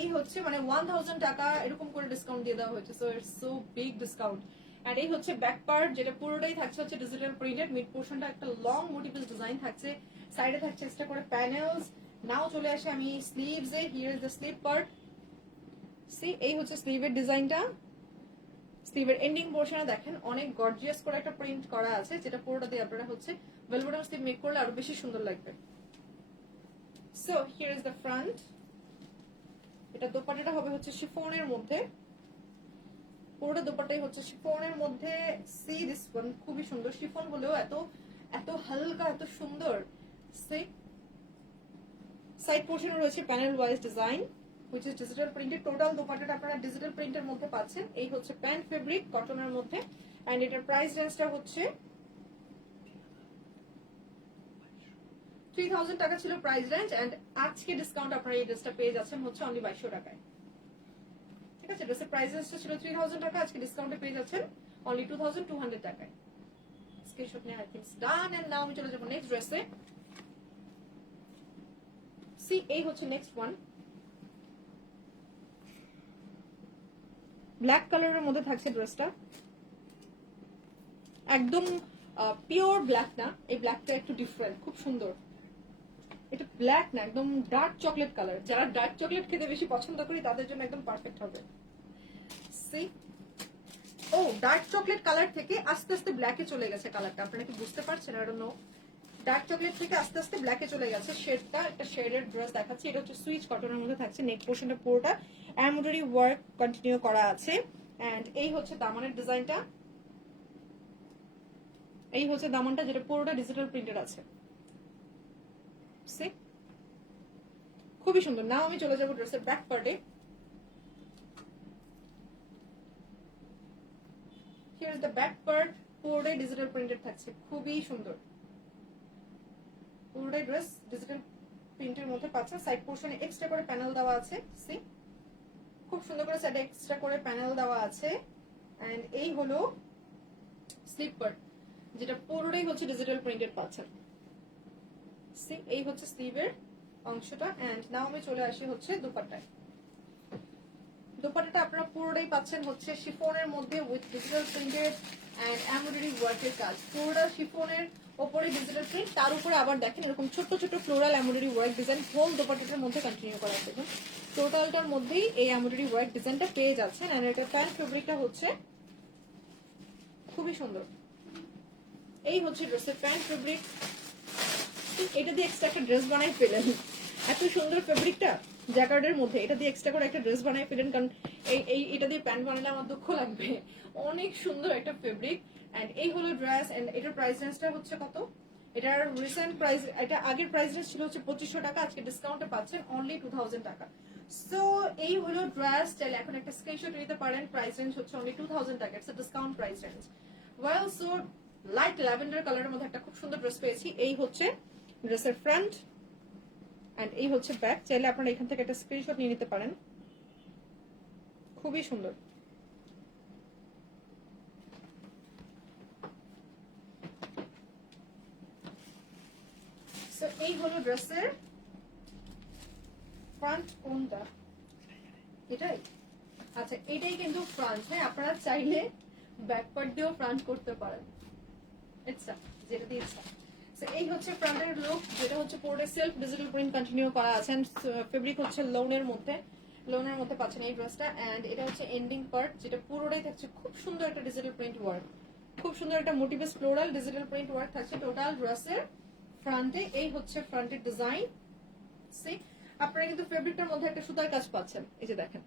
এই হচ্ছে মানে 1000 টাকা এরকম করে ডিসকাউন্ট দিয়ে দেওয়া হয়েছে। So it's so big discount. And এই হচ্ছে ব্যাক পার্ট, যেটা পুরোটাই থাকছে হচ্ছে ডিজিটাল প্রিন্টেড, মিড পোর্শনটা একটা লং মোটিভেস ডিজাইন থাকছে, সাইডে থাকছে এক্সট্রা করে প্যানেলস। নাও চলে আসে আমি স্লিভস এ। Here is the sleeve part. See, এই হচ্ছে স্লিভের ডিজাইনটা। স্লিভের এন্ডিং পোর্শনে দেখেন অনেক গর্জিয়াস করে একটা প্রিন্ট করা আছে, যেটা পুরোটা দিয়ে আপনারা হচ্ছে ভেলভেট স্লিভ মেক করলে আরো বেশি সুন্দর লাগবে। So here is the front. এটা দোপাট্টাটা হবে হচ্ছে শিফনের মধ্যে, পুরোটা দোপাট্টাই হচ্ছে শিফনের মধ্যে। সি দিস ওয়ান, খুবই সুন্দর। শিফন হলেও এত এত হালকা, এত সুন্দর। সি, সাইড পোর্শনে রয়েছে panel wise design which is digital printed. Total দোপাট্টাটা আপনারা ডিজিটাল প্রিন্টের মধ্যে পাচ্ছেন। এই হচ্ছে প্যান্ট ফেব্রিক কটনের মধ্যে, এন্ড এটার প্রাইস রেঞ্জটা হচ্ছে 3000 টাকা ছিল প্রাইস রেঞ্জ, এন্ড আজকে ডিসকাউন্ট আপনারা এই ড্রেসটা পেয়ে যাচ্ছেন হচ্ছে অনলি 2200 টাকায়। ঠিক আছে, ড্রেসের প্রাইস রেঞ্জটা ছিল 3000 টাকা, আজকে ডিসকাউন্টে পেয়ে যাচ্ছেন অনলি 2200 টাকায়। স্ক্রিনশট নিয়ে I think done. And now আমি চলে যাবো নেক্সট ড্রেসে। সি এই হচ্ছে নেক্সট ওয়ান, ব্ল্যাক কালারের মধ্যে থাকছে ড্রেসটা, একদম পিওর ব্ল্যাক না, এই ব্ল্যাকটা একটু ডিফারেন্ট, খুব সুন্দর। এটা ব্ল্যাক না, একদম ডার্ক চকলেট কালার। যারা ডার্ক চকলেট খেতে বেশি পছন্দ করি তাদের জন্য একদম পারফেক্ট হবে। সি ও ডার্ক চকলেট কালার থেকে আস্তে আস্তে ব্ল্যাকে চলে গেছে কালারটা, আপনারা কি বুঝতে পারছেন? I don't know, dark chocolate থেকে আস্তে আস্তে ব্ল্যাকে চলে গেছে। শেডটা একটা শেডেড ড্রেস দেখাচ্ছি, এটা হচ্ছে সুইচ কটনের মধ্যে থাকছে। নেক পোর্শনটা পুরোটা এমব্রয়ডারি ওয়ার্ক কন্টিনিউ করা আছে। এন্ড এই হচ্ছে দামানের ডিজাইনটা, এই হচ্ছে দামানটা যেটা পুরোটা ডিজিটাল প্রিন্টেড আছে। খুবই সুন্দর। নাও আমি চলে যাবো ড্রেসের ব্যাক পার্টে। Here is the back part, পুরোটাই ডিজিটাল প্রিন্টেড থাকছে, খুবই সুন্দর। পুরোটাই ড্রেস ডিজিটাল প্রিন্টের মধ্যে পাচ্ছে। সাইড পোর্শনে এক্সট্রা করে প্যানেল দেওয়া আছে। সি খুব সুন্দর করে সাইডে এক্সট্রা করে প্যানেল দেওয়া আছে। এন্ড এই হলো স্লিপ পার্ট, যেটা পুরোটাই হচ্ছে ডিজিটাল প্রিন্টেড পাচ্ছেন। সি এই হচ্ছে স্লিভের অংশটা। এন্ড নাও আমি চলে আসি হচ্ছে দুপাট্টায়। দুপাট্টাটা আপনারা পুরোটাই পাচ্ছেন হচ্ছে শিফনের মধ্যে with digital printed and embroidery ওয়ার্কের কাজ। পুরোটা শিফনের ওপরে ডিজিটাল প্রিন্ট, তার উপরে আবার দেখেন এরকম ছোট ছোট floral embroidery work design whole দুপাট্টাটার মধ্যে কন্টিনিউ করা আছে। দেখুন টোটালটার মধ্যেই এই এমব্রয়ডারি ওয়ার্ক ডিজাইনটা পেয়ে যাচ্ছেন। এন্ড এটা প্যান্ট ফেব্রিকটা হচ্ছে খুবই সুন্দর। এই হচ্ছে ড্রেসের প্যান্ট ফেব্রিক। এটা দিয়ে এক্সট্রা একটা ড্রেস বানাই পেলেন, এত সুন্দর ফেব্রিকটা জ্যাকার্ডের মধ্যে, এটা দিয়ে এক্সট্রা করে একটা ড্রেস বানাই পেলেন। কারণ এটা দিয়ে প্যান্ট বানালে আমার দুঃখ লাগবে, অনেক সুন্দর একটা ফেব্রিক। এন্ড এই হলো ড্রেস। এন্ড এটার প্রাইস রেঞ্জটা হচ্ছে কত? এটার রিসেন্ট প্রাইস, এটা আগের প্রাইস রেঞ্জ ছিল হচ্ছে 2500 টাকা, আজকে ডিসকাউন্টে পাচ্ছেন অনলি 2000 টাকা। সো এই হলো ড্রেস। চাইলে এখন একটা স্ক্রিনশট নিতে পারেন। প্রাইস রেঞ্জ হচ্ছে অনলি 2000 টাকা, it's a discount price range. Well, so light lavender কালারের মধ্যে একটা খুব সুন্দর ড্রেস পেয়েছি। এই হচ্ছে ড্রেসের ফ্রন্ট এন্ড এই হচ্ছে ব্যাক। চাইলে আপনারা এখান থেকে একটা স্ক্রিনশট নিয়ে নিতে পারেন, খুবই সুন্দর। সো এই হলো ড্রেসের ফ্রন্ট কোনটা, এটাই? আচ্ছা, এটাই কিন্তু ফ্রন্ট। হ্যাঁ, আপনারা চাইলে ব্যাক পার্ট দিয়েও ফ্রন্ট করতে পারেন, ইচ্ছা যেটা দিয়ে ইচ্ছা। এই হচ্ছে ফ্রন্টের লুক, যেটা হচ্ছে পুরোটা সেলফ ডিজিটাল প্রিন্ট কন্টিনিউ করা আছে। ফেব্রিক হচ্ছে লোনের মধ্যে, লোনের মধ্যে পাচ্ছেন এই ড্রেসটা। এন্ড এটা হচ্ছে এন্ডিং পার্ট, যেটা পুরোটাই থাকছে খুব সুন্দর একটা ডিজিটাল প্রিন্ট ওয়ার্ক, খুব সুন্দর একটা মোটিভেস ফ্লোরাল ডিজিটাল প্রিন্ট ওয়ার্ক থাকছে টোটাল ড্রেসের ফ্রন্টে। এই হচ্ছে ফ্রন্টের ডিজাইন। সি আপনারা কিন্তু ফেব্রিকটার মধ্যে একটা সুতার কাজ পাচ্ছেন, এই যে দেখেন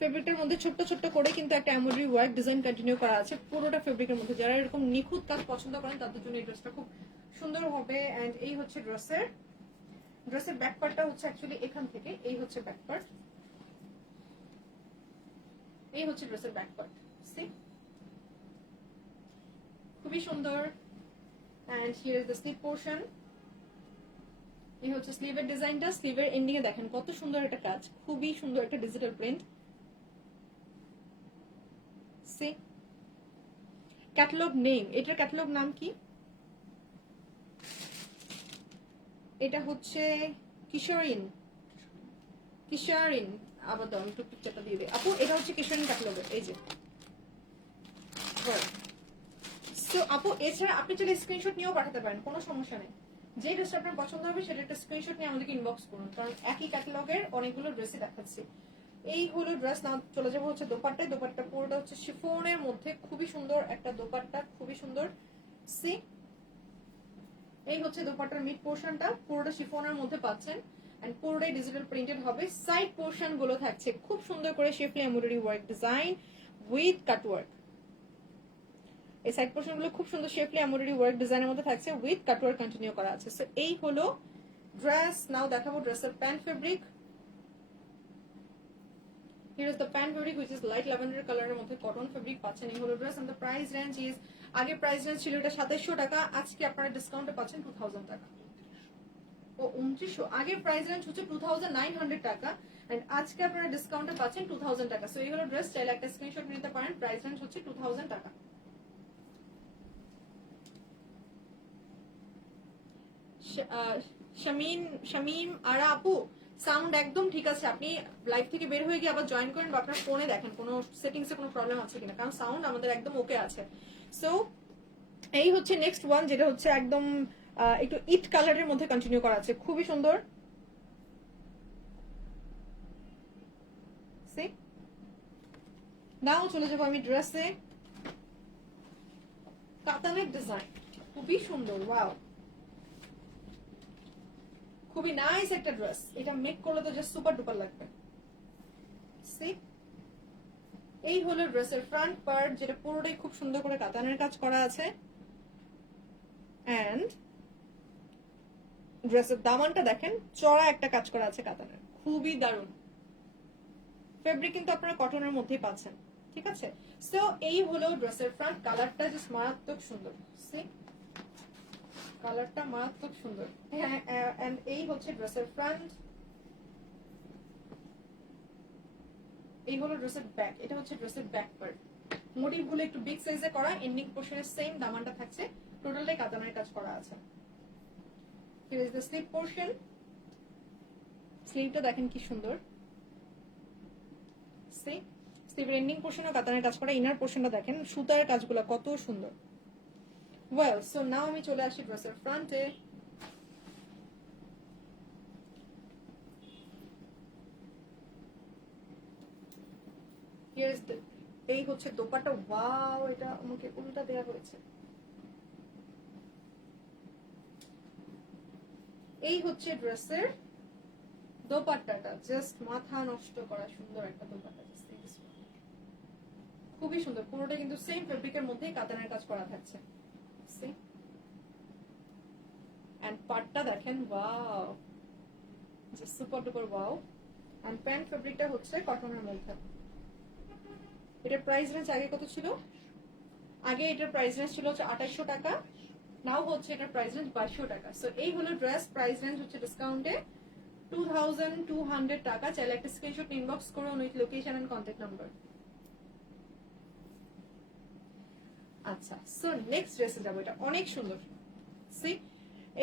ফেব্রিকটার মধ্যে ছোট্ট ছোট্ট করে কিন্তু একটা এমব্রয়ডারি ওয়ার্ক ডিজাইন কন্টিনিউ করা আছে পুরোটা ফেব্রিকের মধ্যে। যারা এরকম নিখুঁত কাজ পছন্দ করেন তাদের জন্য এই ড্রেসটা খুব সুন্দর হবে। এন্ড এই হচ্ছে ড্রেসের ব্যাক পার্টটা হচ্ছে অ্যাকচুয়ালি এখান থেকে, এই হচ্ছে ব্যাক পার্ট, এই হচ্ছে ড্রেসের ব্যাক পার্ট। সি খুবই সুন্দর। And here is the sleeve portion. এই হচ্ছে স্লিভের ডিজাইনটা। স্লিভের এন্ডিং এ দেখেন কত সুন্দর একটা কাজ, খুবই সুন্দর একটা digital print. See catalog name, এটার ক্যাটালগ নাম কি? এটা হচ্ছে কিশোরিন, কিশোরিন। আবার দাও একটু পিকচারটা দিয়ে দিই আপু। এটা হচ্ছে কিশোরিন ক্যাটালগের, এই যে। সো আপু এছাড়া আপনি চাইলে স্ক্রিনশট নিয়েও পাঠাতে পারেন, কোনো সমস্যা নেই। যে ড্রেসটা আপনার পছন্দ হবে সেটা একটা স্ক্রিনশট নিয়ে আমাদেরকে ইনবক্স করুন, কারণ একই ক্যাটালগের অনেকগুলো ড্রেসই দেখাচ্ছি। এই হলো ড্রেস। না চলে যাবো হচ্ছে দোপাট্টায়। দোপাট্টা পুরোটা হচ্ছে শিফনের মধ্যে, খুবই সুন্দর একটা দোপাট্টা, খুবই সুন্দর। সি এই হচ্ছে দোপাট্টার মিড পোর্শনটা, পুরোটা শিফনের মধ্যে পাচ্ছেন এন্ড পুরোটাই ডিজিটাল প্রিন্টেড হবে। সাইড পোর্শন গুলো থাকছে খুব সুন্দর করে schiffli embroidery work design with cut work. এই সাইড পোর্শন গুলো খুব সুন্দর শেফলি এমব্রয়ডারি ওয়ার্ক ডিজাইনের মধ্যে থাকছে উইথ কাট ওয়ার্ক কন্টিনিউ করা আছে। সো এই হলো ড্রেস। নাও দেখাবো ড্রেসের pant fabric. Here is the pant fabric which is light lavender কালারের মধ্যে কটন ফেব্রিক পাচ্ছেন। এই হলো dress and the price range is, আগে প্রাইস রেঞ্জ ছিল এটা 2700 টাকা, আজকে আপনারা ডিসকাউন্টে পাচ্ছেন 2000 টাকা। ও 2900, আগের প্রাইস রেঞ্জ হচ্ছে 2900 টাকা এন্ড আজকে আপনারা ডিসকাউন্টে পাচ্ছেন 2000 টাকা। সো এই হলো ড্রেস, চাইলে একটা স্ক্রিনশট নিতে পারেন। প্রাইস রেঞ্জ হচ্ছে 2000 টাকা। শামিম আরা আপু, সাউন্ড একদম ঠিক আছে। আপনি লাইভ থেকে বের হয়ে গিয়ে আবার জয়েন করেন বা আপনার ফোনে দেখেন কোনো সেটিংসে কোনো প্রবলেম আছে কিনা, কারণ সাউন্ড আমাদের একদম ওকে আছে। সো এই হচ্ছে নেক্সট ওয়ান, যেটা হচ্ছে একদম একটু ইট কালারের মধ্যে কন্টিনিউ করা আছে, খুবই সুন্দর। নাও চলে যাবো আমি ড্রেসে। কাতানের ডিজাইন খুবই সুন্দর, ওয়াও, খুবই নাইস একটা ড্রেস। এটা মেক করলে তো জাস্ট সুপার ডুপার লাগবে। এই হলো ড্রেসের ফ্রন্ট পার্ট, যেটা পুরোটাই খুব সুন্দর করে কাতানের কাজ করা আছে। এন্ড ড্রেসের দামানটা দেখেন, চড়া একটা কাজ করা আছে কাতানের, খুবই দারুণ। ফেব্রিক কিন্তু আপনারা কটনের মধ্যেই পাচ্ছেন, ঠিক আছে। সো এই হলো ড্রেসের ফ্রন্ট, কালারটা জাস্ট মারাত্মক সুন্দর। কালারটা মারাত্মক সুন্দর। হ্যাঁ, এন্ড এই হচ্ছে ড্রেসের ফ্রন্ট। এই হলো ড্রেসের ব্যাক, এটা হচ্ছে ড্রেসের ব্যাক পার্ট। মোটিভ গুলো একটু বিগ সাইজে করা, এন্ডিং পোর্শনের সেম দামানটা থাকছে, টোটালটাই কাতানের কাজ করা আছে। Here is the sleeve portion. স্লিভটা দেখেন কি সুন্দর। স্লিভের এন্ডিং পোর্শনও কাতানের কাজ করা, ইনার পোর্শনটা দেখেন সুতার কাজগুলো কত সুন্দর। ওয়েল, সো নাও আমি চলে আসি ড্রেসের ফ্রন্টে। এই হচ্ছে দোপাট্টা, ওয়াও, এটা আমাকে উল্টা দেয়া হয়েছে। এই হচ্ছে ড্রেসের দোপাট্টাটা, জাস্ট মাথা নষ্ট করা সুন্দর একটা দোপাট্টা, খুবই সুন্দর। পুরোটা কিন্তু সেম ফেব্রিকের মধ্যেই কাতানের কাজ করা থাকছে। এন্ড পাটটা দেখেন, wow, just super duper wow. And pant ফেব্রিকটা হচ্ছে কটনের মধ্যে। এটার প্রাইস রেঞ্জ আগে কত ছিল? আগে এটার প্রাইস রেঞ্জ ছিল হচ্ছে 2800 টাকা, নাও হচ্ছে এটার প্রাইস রেঞ্জ 2200 টাকা। সো এই হলো ড্রেস, প্রাইস রেঞ্জ হচ্ছে ডিসকাউন্টে 2200 টাকা। চাইলে একটা স্ক্রিনশট ইনবক্স করুন with location and contact number. আচ্ছা, সো নেক্সট ড্রেসে যাবো, এটা অনেক সুন্দর। সি,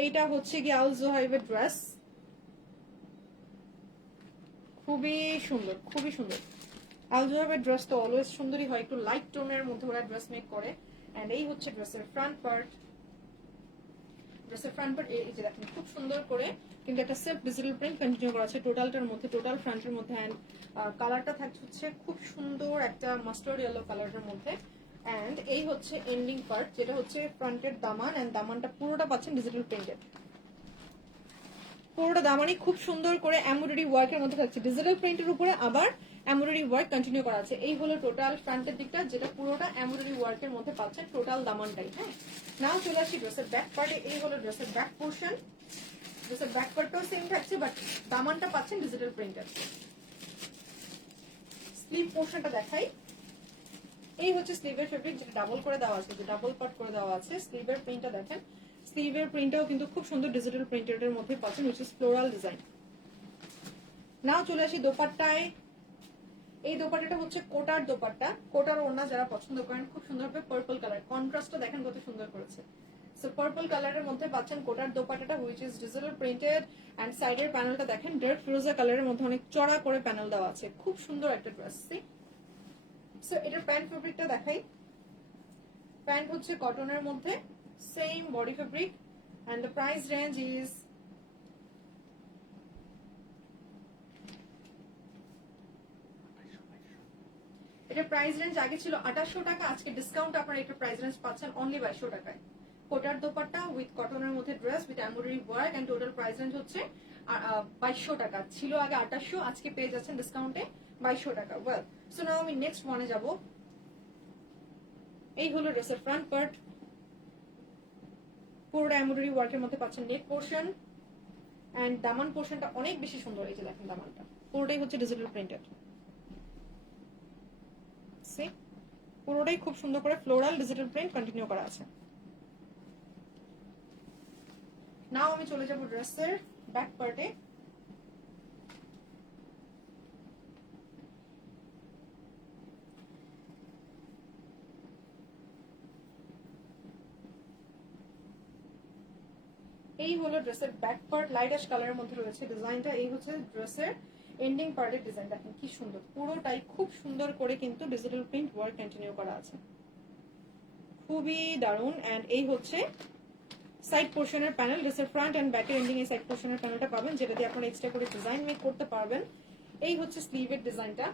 এইটা হচ্ছে গিয়ে আল জোহাইবের ড্রেস, খুবই সুন্দর, খুবই সুন্দর। আল জোহাইবের ড্রেস তো অলওয়েজ সুন্দরই হয়, একটু লাইট টোনের মধ্যে ওরা ড্রেস মেক করে। এন্ড এই হচ্ছে ড্রেসের ফ্রন্ট পার্ট। ড্রেসের ফ্রন্ট পার্ট এই যে দেখেন খুব সুন্দর করে কিন্তু একটা সেলফ ডিজিটাল প্রিন্ট কন্টিনিউ করা আছে টোটালটার মধ্যে, টোটাল ফ্রন্টের মধ্যে। এন্ড কালারটা থাকছে হচ্ছে খুব সুন্দর একটা মাস্টার্ড ইয়েলো কালারের মধ্যে। এন্ড এই হচ্ছে এন্ডিং পার্ট, যেটা হচ্ছে ফ্রন্টের দামান। এন্ড দামানটা পুরোটা পাচ্ছেন ডিজিটাল প্রিন্টেড, পুরোটা দামানই খুব সুন্দর করে এমব্রয়ডারি ওয়ার্কের মধ্যে থাকছে, ডিজিটাল প্রিন্টের উপরে আবার এমব্রয়ডারি ওয়ার্ক কন্টিনিউ করা আছে। এই হলো টোটাল ফ্রন্টের দিকটা, যেটা পুরোটা এমব্রয়ডারি ওয়ার্কের মধ্যে পাচ্ছেন টোটাল দামানটাই। হ্যাঁ, নাও চলে আসি ড্রেসের ব্যাক পার্টে। এই হলো ড্রেসের ব্যাক পোর্শন। ড্রেসের ব্যাক পার্টটাও সেম থাকছে, বাট দামানটা পাচ্ছেন ডিজিটাল প্রিন্টেড। স্লিভ পোর্শনটা দেখাই। এই হচ্ছে স্লিভের ফেব্রিক, যেটা ডাবল করে দেওয়া আছে, যে ডাবল পার্ট করে দেওয়া আছে। স্লিভের প্রিন্টটা দেখেন, স্লিভের প্রিন্টটাও কিন্তু খুব সুন্দর ডিজিটাল প্রিন্টের মধ্যে পাচ্ছেন, উইচ ইজ ফ্লোরাল ডিজাইন। নাও চলে আসি দোপাট্টায়। এই দোপাট্টাটা হচ্ছে কোটার দোপাট্টা, কোটার ওড়না যারা পছন্দ করেন, খুব সুন্দর হবে পার্পল কালার, কন্ট্রাস্টটা দেখেন কত সুন্দর করেছে। সো পার্পল কালারের মধ্যে পাচ্ছেন কোটার দোপাট্টাটা, which is digital printed. And সাইডের প্যানেলটা দেখেন ডার্ক ফিরোজা কালারের মধ্যে অনেক চড়া করে প্যানেল দেওয়া আছে, খুব সুন্দর একটা ড্রেস। সো এটার প্যান্ট ফেব্রিকটা দেখাই। প্যান্ট হচ্ছে কটনের মধ্যে, same body fabric. And the price range is এটার প্রাইস রেঞ্জ আগে ছিল 2800 টাকা, আজকে ডিসকাউন্ট আপনারা এটার প্রাইস রেঞ্জ পাচ্ছেন অনলি 2200 টাকায়। কোটার দোপাট্টা উইথ কটনের মধ্যে dress with embroidery work. And total price range হচ্ছে 2200 টাকা, ছিল আগে 2800, আজকে পেয়ে যাচ্ছেন ডিসকাউন্টে 2200 টাকা। ওয়েল, সো নাও আমি নেক্সট ওয়ানে যাব। এই হলো ড্রেসের ফ্রন্ট পার্ট, পুরোটা এমব্রয়ডারি ওয়ার্কের মধ্যে পাচ্ছেন নেক পোর্শন। এন্ড দামান পোর্শনটা অনেক বেশি সুন্দর, এই যে দেখেন দামানটা পুরোটাই হচ্ছে ডিজিটাল প্রিন্টেড। পুরোটাই খুব সুন্দর করে ফ্লোরাল ডিজিটাল প্রিন্ট কন্টিনিউ করা আছে। নাও আমি চলে যাব ড্রেসের ব্যাক পার্টে। এই হলো ড্রেসের ব্যাক পার্ট, লাইট অ্যাশ কালারের মধ্যে রয়েছে ডিজাইনটা। এই হচ্ছে ড্রেসের এন্ডিং পার্টের ডিজাইন, দেখেন কি সুন্দর, পুরোটাই খুব সুন্দর করে কিন্তু ডিজিটাল প্রিন্ট ওয়ার্ক কন্টিনিউ করা আছে, খুবই দারুণ। এন্ড এই হচ্ছে সাইড পোর্শনের প্যানেল, ড্রেসের ফ্রন্ট এন্ড ব্যাকের এন্ডিং এই সাইড পোর্শনের প্যানেলটা পাবেন, যেটা দিয়ে আপনারা এক্সট্রা করে ডিজাইন মেক করতে পারবেন। এই হচ্ছে স্লিভের ডিজাইনটা,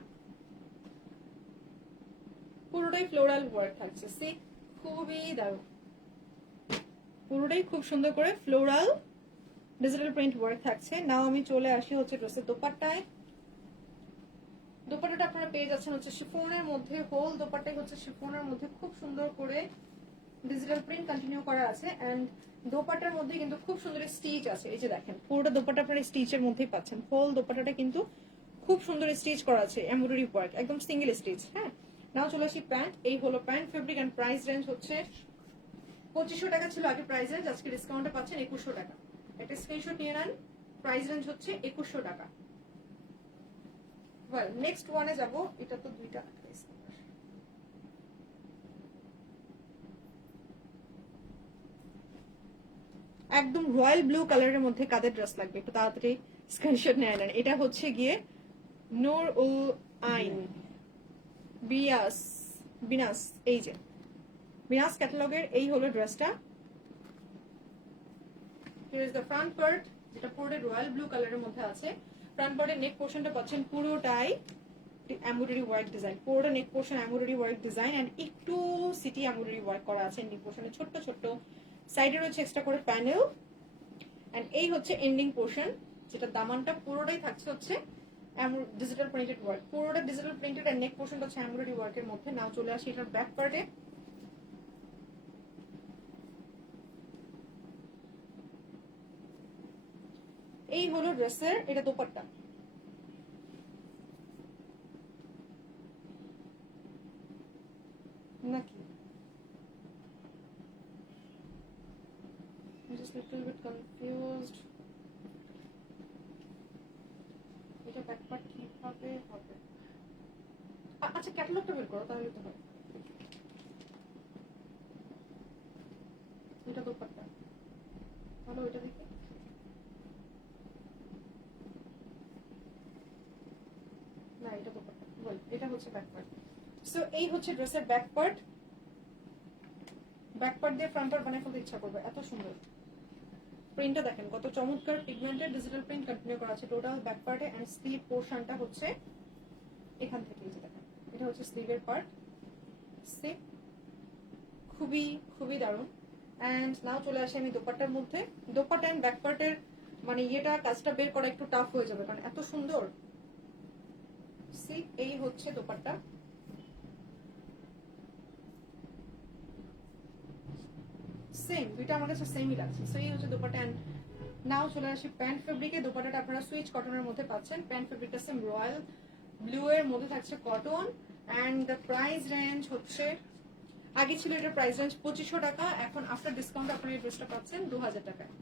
পুরোটাই ফ্লোরাল ওয়ার্ক থাকছে, সি খুবই দারুণ, পুরোটাই খুব সুন্দর করে ফ্লোরাল ডিজিটাল প্রিন্ট ওয়ার্ক থাকছে। নাও আমি চলে আসি হচ্ছে ড্রেসের দোপাট্টায়। দোপাট্টাটা আপনারা পেয়ে যাচ্ছেন হচ্ছে শিফনের মধ্যে, হোল দোপাট্টাই হচ্ছে শিফনের মধ্যে খুব সুন্দর করে ডিজিটাল প্রিন্ট কন্টিনিউ করা আছে। এন্ড দোপাট্টার মধ্যে কিন্তু খুব সুন্দর স্টিচ আছে, এই যে দেখেন পুরোটা দোপাট্টা আপনারা স্টিচের মধ্যেই পাচ্ছেন, হোল দোপাট্টাটা কিন্তু খুব সুন্দর স্টিচ করা আছে, এমব্রয়ডারি ওয়ার্ক, একদম সিঙ্গেল স্টিচ। হ্যাঁ, নাও চলে আসি প্যান্ট। এই হলো pant fabric and price range হচ্ছে 2500 টাকা ছিল আগে প্রাইস রেঞ্জ, আজকে ডিসকাউন্টে পাচ্ছেন 2100 টাকা। একটা স্ক্রিনশট নিয়ে নেন, প্রাইস রেঞ্জ হচ্ছে 2100 টাকা। ওয়েল নেক্সট ওয়ানে যাব, এটা তো দুইটা একদম রয়্যাল ব্লু কালারের মধ্যে কাদের ড্রেস লাগবে একটু তাড়াতাড়ি স্ক্রিনশট নিয়ে নেন। এটা হচ্ছে গিয়ে নূর উল আইন বিনাস, এই যে বিনাস ক্যাটালগের এই হলো ড্রেসটা। Here is the front part, যেটা পুরোটা রয়্যাল ব্লু কালারের মধ্যে আছে। ফ্রন্ট পার্টের নেক পোর্শনটা পাচ্ছেন পুরোটাই এমব্রয়ডারি ওয়ার্ক ডিজাইন, পুরোটা neck portion embroidery work design and একটু সিটি এমব্রয়ডারি ওয়ার্ক করা আছে নেক পোর্শনে, ছোট্ট ছোট্ট সাইডে রয়েছে এক্সট্রা করে প্যানেল। এন্ড এই হচ্ছে এন্ডিং পোর্শন, যেটা দামানটা পুরোটাই থাকছে হচ্ছে ডিজিটাল প্রিন্টেড ওয়ার্ক, পুরোটা ডিজিটাল প্রিন্টেড এন্ড নেক পোর্শনটা হচ্ছে এমব্রয়ডারি ওয়ার্কের মধ্যে। নাও চলে আসি এটার ব্যাক পার্টে। এই হলো ড্রেসের, এটা দোপাট্টা, নাকি I'm just a little bit confused. এটা ব্যাক পার্ট কিভাবে হবে? আচ্ছা ক্যাটালগটা বের করো তাহলে তো হয়। এটা দোপাট্টা, ভালো এটা দেখি। না এটা দোপাট্টা, বল এটা হচ্ছে ব্যাক পার্ট। সো এই হচ্ছে ড্রেসের ব্যাক পার্ট, ব্যাক পার্ট দিয়ে ফ্রন্ট পার্ট বানিয়ে ফেলতে ইচ্ছা করবে, এত সুন্দর প্রিন্টটা দেখেন, কত চমৎকার পিগমেন্টেড ডিজিটাল প্রিন্ট কন্টিনিউ করা আছে টোটাল ব্যাক পার্টে। এন্ড স্লিভ পোর্শনটা হচ্ছে এখান থেকে, এই যে দেখেন এটা হচ্ছে স্লিভের পার্ট, খুবই খুবই দারুণ। এন্ড নাও চলে আসি আমি দোপাট্টার মধ্যে। দোপাট্টা এন্ড ব্যাক পার্টের মানে ইয়েটা কাজটা বের করা একটু টাফ হয়ে যাবে, কারণ এত সুন্দর। সি এই হচ্ছে দোপাট্টা, সেম দুইটা আমার কাছে সেমই লাগছে। সো এই হচ্ছে দোপাট্টা। এন্ড নাও চলে আসি প্যান্ট ফেব্রিকে। দোপাট্টাটা আপনারা সুইচ কটনের মধ্যে পাচ্ছেন, প্যান্ট ফেব্রিকটা সেম রয়্যাল ব্লু এর মধ্যে থাকছে cotton. And the price range হচ্ছে, আগে ছিল এটার প্রাইস রেঞ্জ 2500 টাকা, এখন আফটার ডিসকাউন্ট আপনারা এই ড্রেসটা পাচ্ছেন 2000 টাকায়।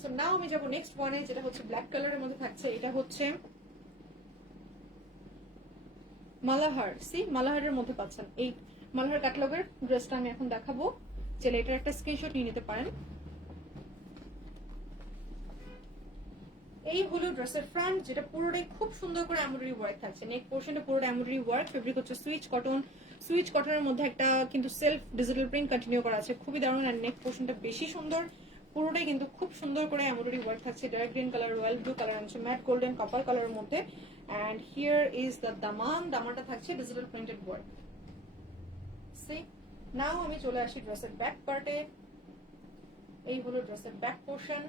সো নাও আমি যাবো নেক্সট ওয়ানে, যেটা হচ্ছে ব্ল্যাক কালারের মধ্যে থাকছে। এটা হচ্ছে মালাহার, মালাহারের মধ্যে পাচ্ছেন এই মালাহার ক্যাটালগের ড্রেসটা আমি এখন দেখাবো, চাইলে এটার একটা স্ক্রিনশট নিয়ে নিতে পারেন। এই হলো ড্রেসের ফ্রন্ট, যেটা পুরোটাই খুব সুন্দর করে এমব্রয়ডারি ওয়ার্ক থাকছে, নেক পোর্শনটা পুরোটা এমব্রয়ডারি ওয়ার্ক, ফেব্রিক হচ্ছে সুইচ কটন, সুইচ কটনের মধ্যে একটা কিন্তু সেলফ ডিজিটাল প্রিন্ট কন্টিনিউ করা আছে, খুবই দারুণ। আর নেক পোর্শনটা বেশি সুন্দর, পুরোটাই কিন্তু খুব সুন্দর করে এমব্রয়ডারি ওয়ার্ক থাকছে, dark green colour, royal blue colour, আছে ম্যাট গোল্ডেন কপার কালারের মধ্যে। এন্ড হিয়ার ইজ দ্য দামান, দামানটা থাকছে digital printed work. See now আমি চলে আসি ড্রেসের ব্যাক পার্টে। এই হলো ড্রেসের ব্যাক পোর্শন,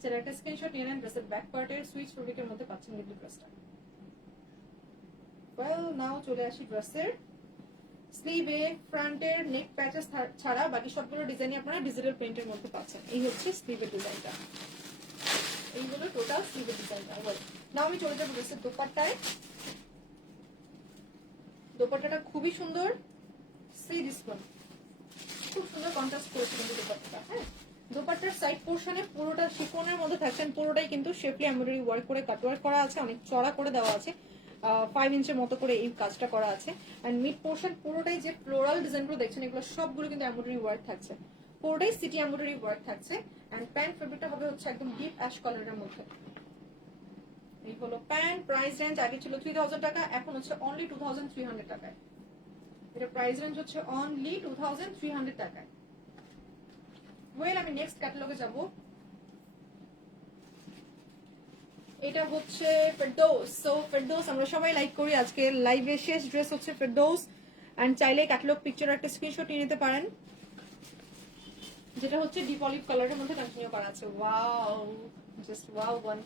যারা একটা স্ক্রিনশট নিয়ে নেন ড্রেসের ব্যাক পার্টের সুইচ ফেব্রিকের মধ্যে পাচ্ছেন কিন্তু ড্রেসটা। ওয়েল নাও চলে আসি ড্রেসের স্লিভে। ফ্রন্টের নেক প্যাচেস ছাড়া বাকি সবগুলো ডিজাইনই আপনারা ডিজিটাল প্রিন্টের মধ্যে পাচ্ছেন। এই হচ্ছে স্লিভের ডিজাইনটা, এই হলো টোটাল স্লিভের ডিজাইনটা। ওয়েল নাও আমি চলে যাবো ড্রেসের দোপাট্টায়। দোপাট্টাটা খুবই সুন্দর, সি দিস ওয়ান, খুব সুন্দর কন্ট্রাস্ট করেছে কিন্তু দোপাট্টাটা। হ্যাঁ, দোপাট্টার সাইড পোর্শনে পুরোটা শিফনের মধ্যে থাকছেন, পুরোটাই কিন্তু শেপলি এমব্রয়ডারি ওয়ার্ক করে কাটওয়ার্ক করা আছে, অনেক চড়া করে দেওয়া আছে, 5 ইঞ্চের মতো করে এই কাজটা করা আছে। এন্ড মিড পোর্শন পুরোটাই যে ফ্লোরাল ডিজাইনগুলো দেখছেন এগুলো সবগুলো কিন্তু এমব্রয়ডারি ওয়ার্ক থাকছে, পুরোটাই সিটি এমব্রয়ডারি ওয়ার্ক থাকছে। এন্ড প্যান্ট ফেব্রিকটা হবে হচ্ছে একদম ডিপ অ্যাশ কালারের মধ্যে। এই হলো প্যান্ট। প্রাইস রেঞ্জ আগে ছিল 3000 টাকা, এখন হচ্ছে অনলি 2300 টাকায়। এটা প্রাইস রেঞ্জ হচ্ছে অনলি 2300 টাকায়। ওয়েল, আমি নেক্সট ক্যাটালগে যাব। এটা হচ্ছে ফেরদৌস। সো ফেরদৌস আমরা সবাই লাইক করি, আজকে লাইভে শেষ ড্রেস হচ্ছে ফেরদৌস। এন্ড চাইলে ক্যাটালগ পিকচার একটা স্ক্রিনশট নিয়ে নিতে পারেন, যেটা হচ্ছে ডিপ অলিভ কালারের মধ্যে কন্টিনিউ করা আছে। Wow, just wow one.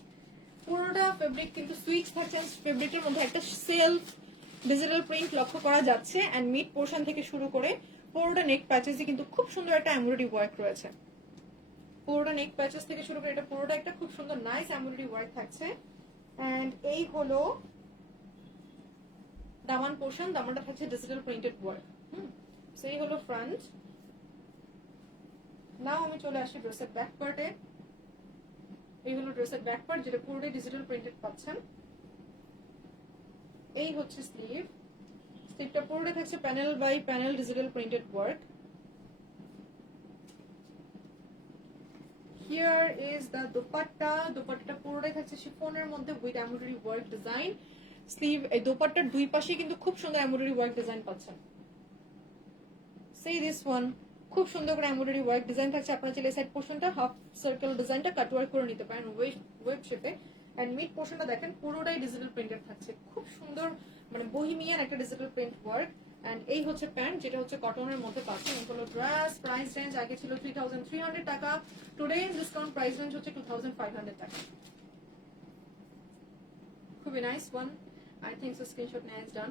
পুরোটা ফেব্রিক কিন্তু সুইচ থাকছে, ফেব্রিকের মধ্যে একটা সেলফ ডিজিটাল প্রিন্ট লক্ষ্য করা যাচ্ছে। এন্ড মিড পোর্শন থেকে শুরু করে পুরোটা নেক প্যাচেসে কিন্তু খুব সুন্দর একটা এমব্রয়ডারি ওয়ার্ক রয়েছে। পুরোটা নেক প্যাচেস থেকে শুরু করে এটা পুরোটা একটা খুব সুন্দর নাইস এমব্রয়ডারি ওয়ার্ক থাকছে। এন্ড এই হলো দামান পোর্শন, দামানটা থাকছে ডিজিটাল প্রিন্টেড ওয়ার্ক। সেই হলো ফ্রন্ট। নাও আমি চলে আসি ড্রেসের ব্যাক পার্টে। এই হলো ড্রেসের ব্যাক পার্ট, যেটা পুরোটাই ডিজিটাল প্রিন্টেড পাচ্ছেন। এই হচ্ছে স্লিভ। স্লিভটা পুরোটাই থাকছে panel by panel digital printed work. Here is the dupatta. দোপাট্টাটা পুরোটাই থাকছে শিফনের মধ্যে with embroidery work design. Sleeve, এই দোপাট্টার দুই পাশে কিন্তু খুব সুন্দর এমব্রয়ডারি ওয়ার্ক ডিজাইন পাচ্ছেন। সি দিস ওয়ান, খুব সুন্দর করে এমব্রয়ডারি ওয়ার্ক ডিজাইন থাকছে। আপনার চাইলে সাইড পোর্শনটা হাফ সার্কেল ডিজাইনটা কাট ওয়ার্ক করে নিতে পারেন ওয়েভ শেপে। এন্ড মিড পোর্শনটা দেখেন পুরোটাই ডিজিটাল প্রিন্টেড থাকছে, খুব সুন্দর মানে বহিমিয়ান একটা ডিজিটাল প্রিন্ট ওয়ার্ক। এন্ড এই হচ্ছে প্যান্ট, যেটা হচ্ছে কটনের মধ্যে পাচ্ছেন। এই হলো ড্রেস। প্রাইস রেঞ্জ আগে ছিল 3300 টাকা, টুডে ডিসকাউন্ট প্রাইস রেঞ্জ হচ্ছে 2500 টাকা। খুবই nice one. I think so screenshot নেওয়া ইজ ডান।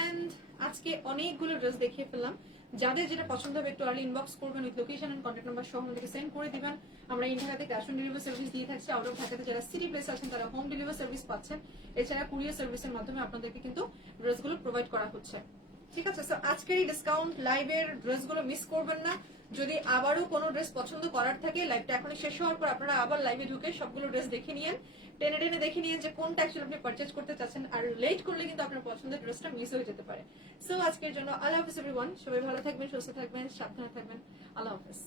এন্ড আজকে অনেকগুলো ড্রেস দেখিয়ে ফেললাম। যাদের যেটা পছন্দ হবে একটু আর্লি ইনবক্স করবেন, with location and contact number সহ আমাদেরকে সেন্ড করে দিবেন। আমরা ইন ঢাকাতে ক্যাশ অন ডেলিভারি সার্ভিস দিয়ে থাকছি। আউট অফ ঢাকাতে যারা সিটি প্লেস আছেন তারা হোম ডেলিভারি সার্ভিস পাচ্ছেন। এছাড়া কুরিয়ার সার্ভিসের মাধ্যমে আপনাদেরকে কিন্তু ড্রেসগুলো প্রোভাইড করা হচ্ছে। ঠিক আছে, সো আজকের এই ডিসকাউন্ট লাইভের ড্রেসগুলো মিস করবেন না। যদি আবারও কোনো ড্রেস পছন্দ করার থাকে, লাইভটা এখনই শেষ হওয়ার পর আপনারা আবার লাইভে ঢুকে সবগুলো ড্রেস দেখে নিয়েন, টেনে টেনে দেখে নিয়েন যে কোনটা অ্যাকচুয়ালি আপনি পারচেজ করতে চাচ্ছেন। আর লেট করলে কিন্তু আপনার পছন্দের ড্রেসটা মিস হয়ে যেতে পারে। সো আজকের জন্য আল্লাহ হাফিজ এভরিওয়ান। সবাই ভালো থাকবেন, সুস্থ থাকবেন, সাবধানে থাকবেন। আল্লাহ হাফিজ।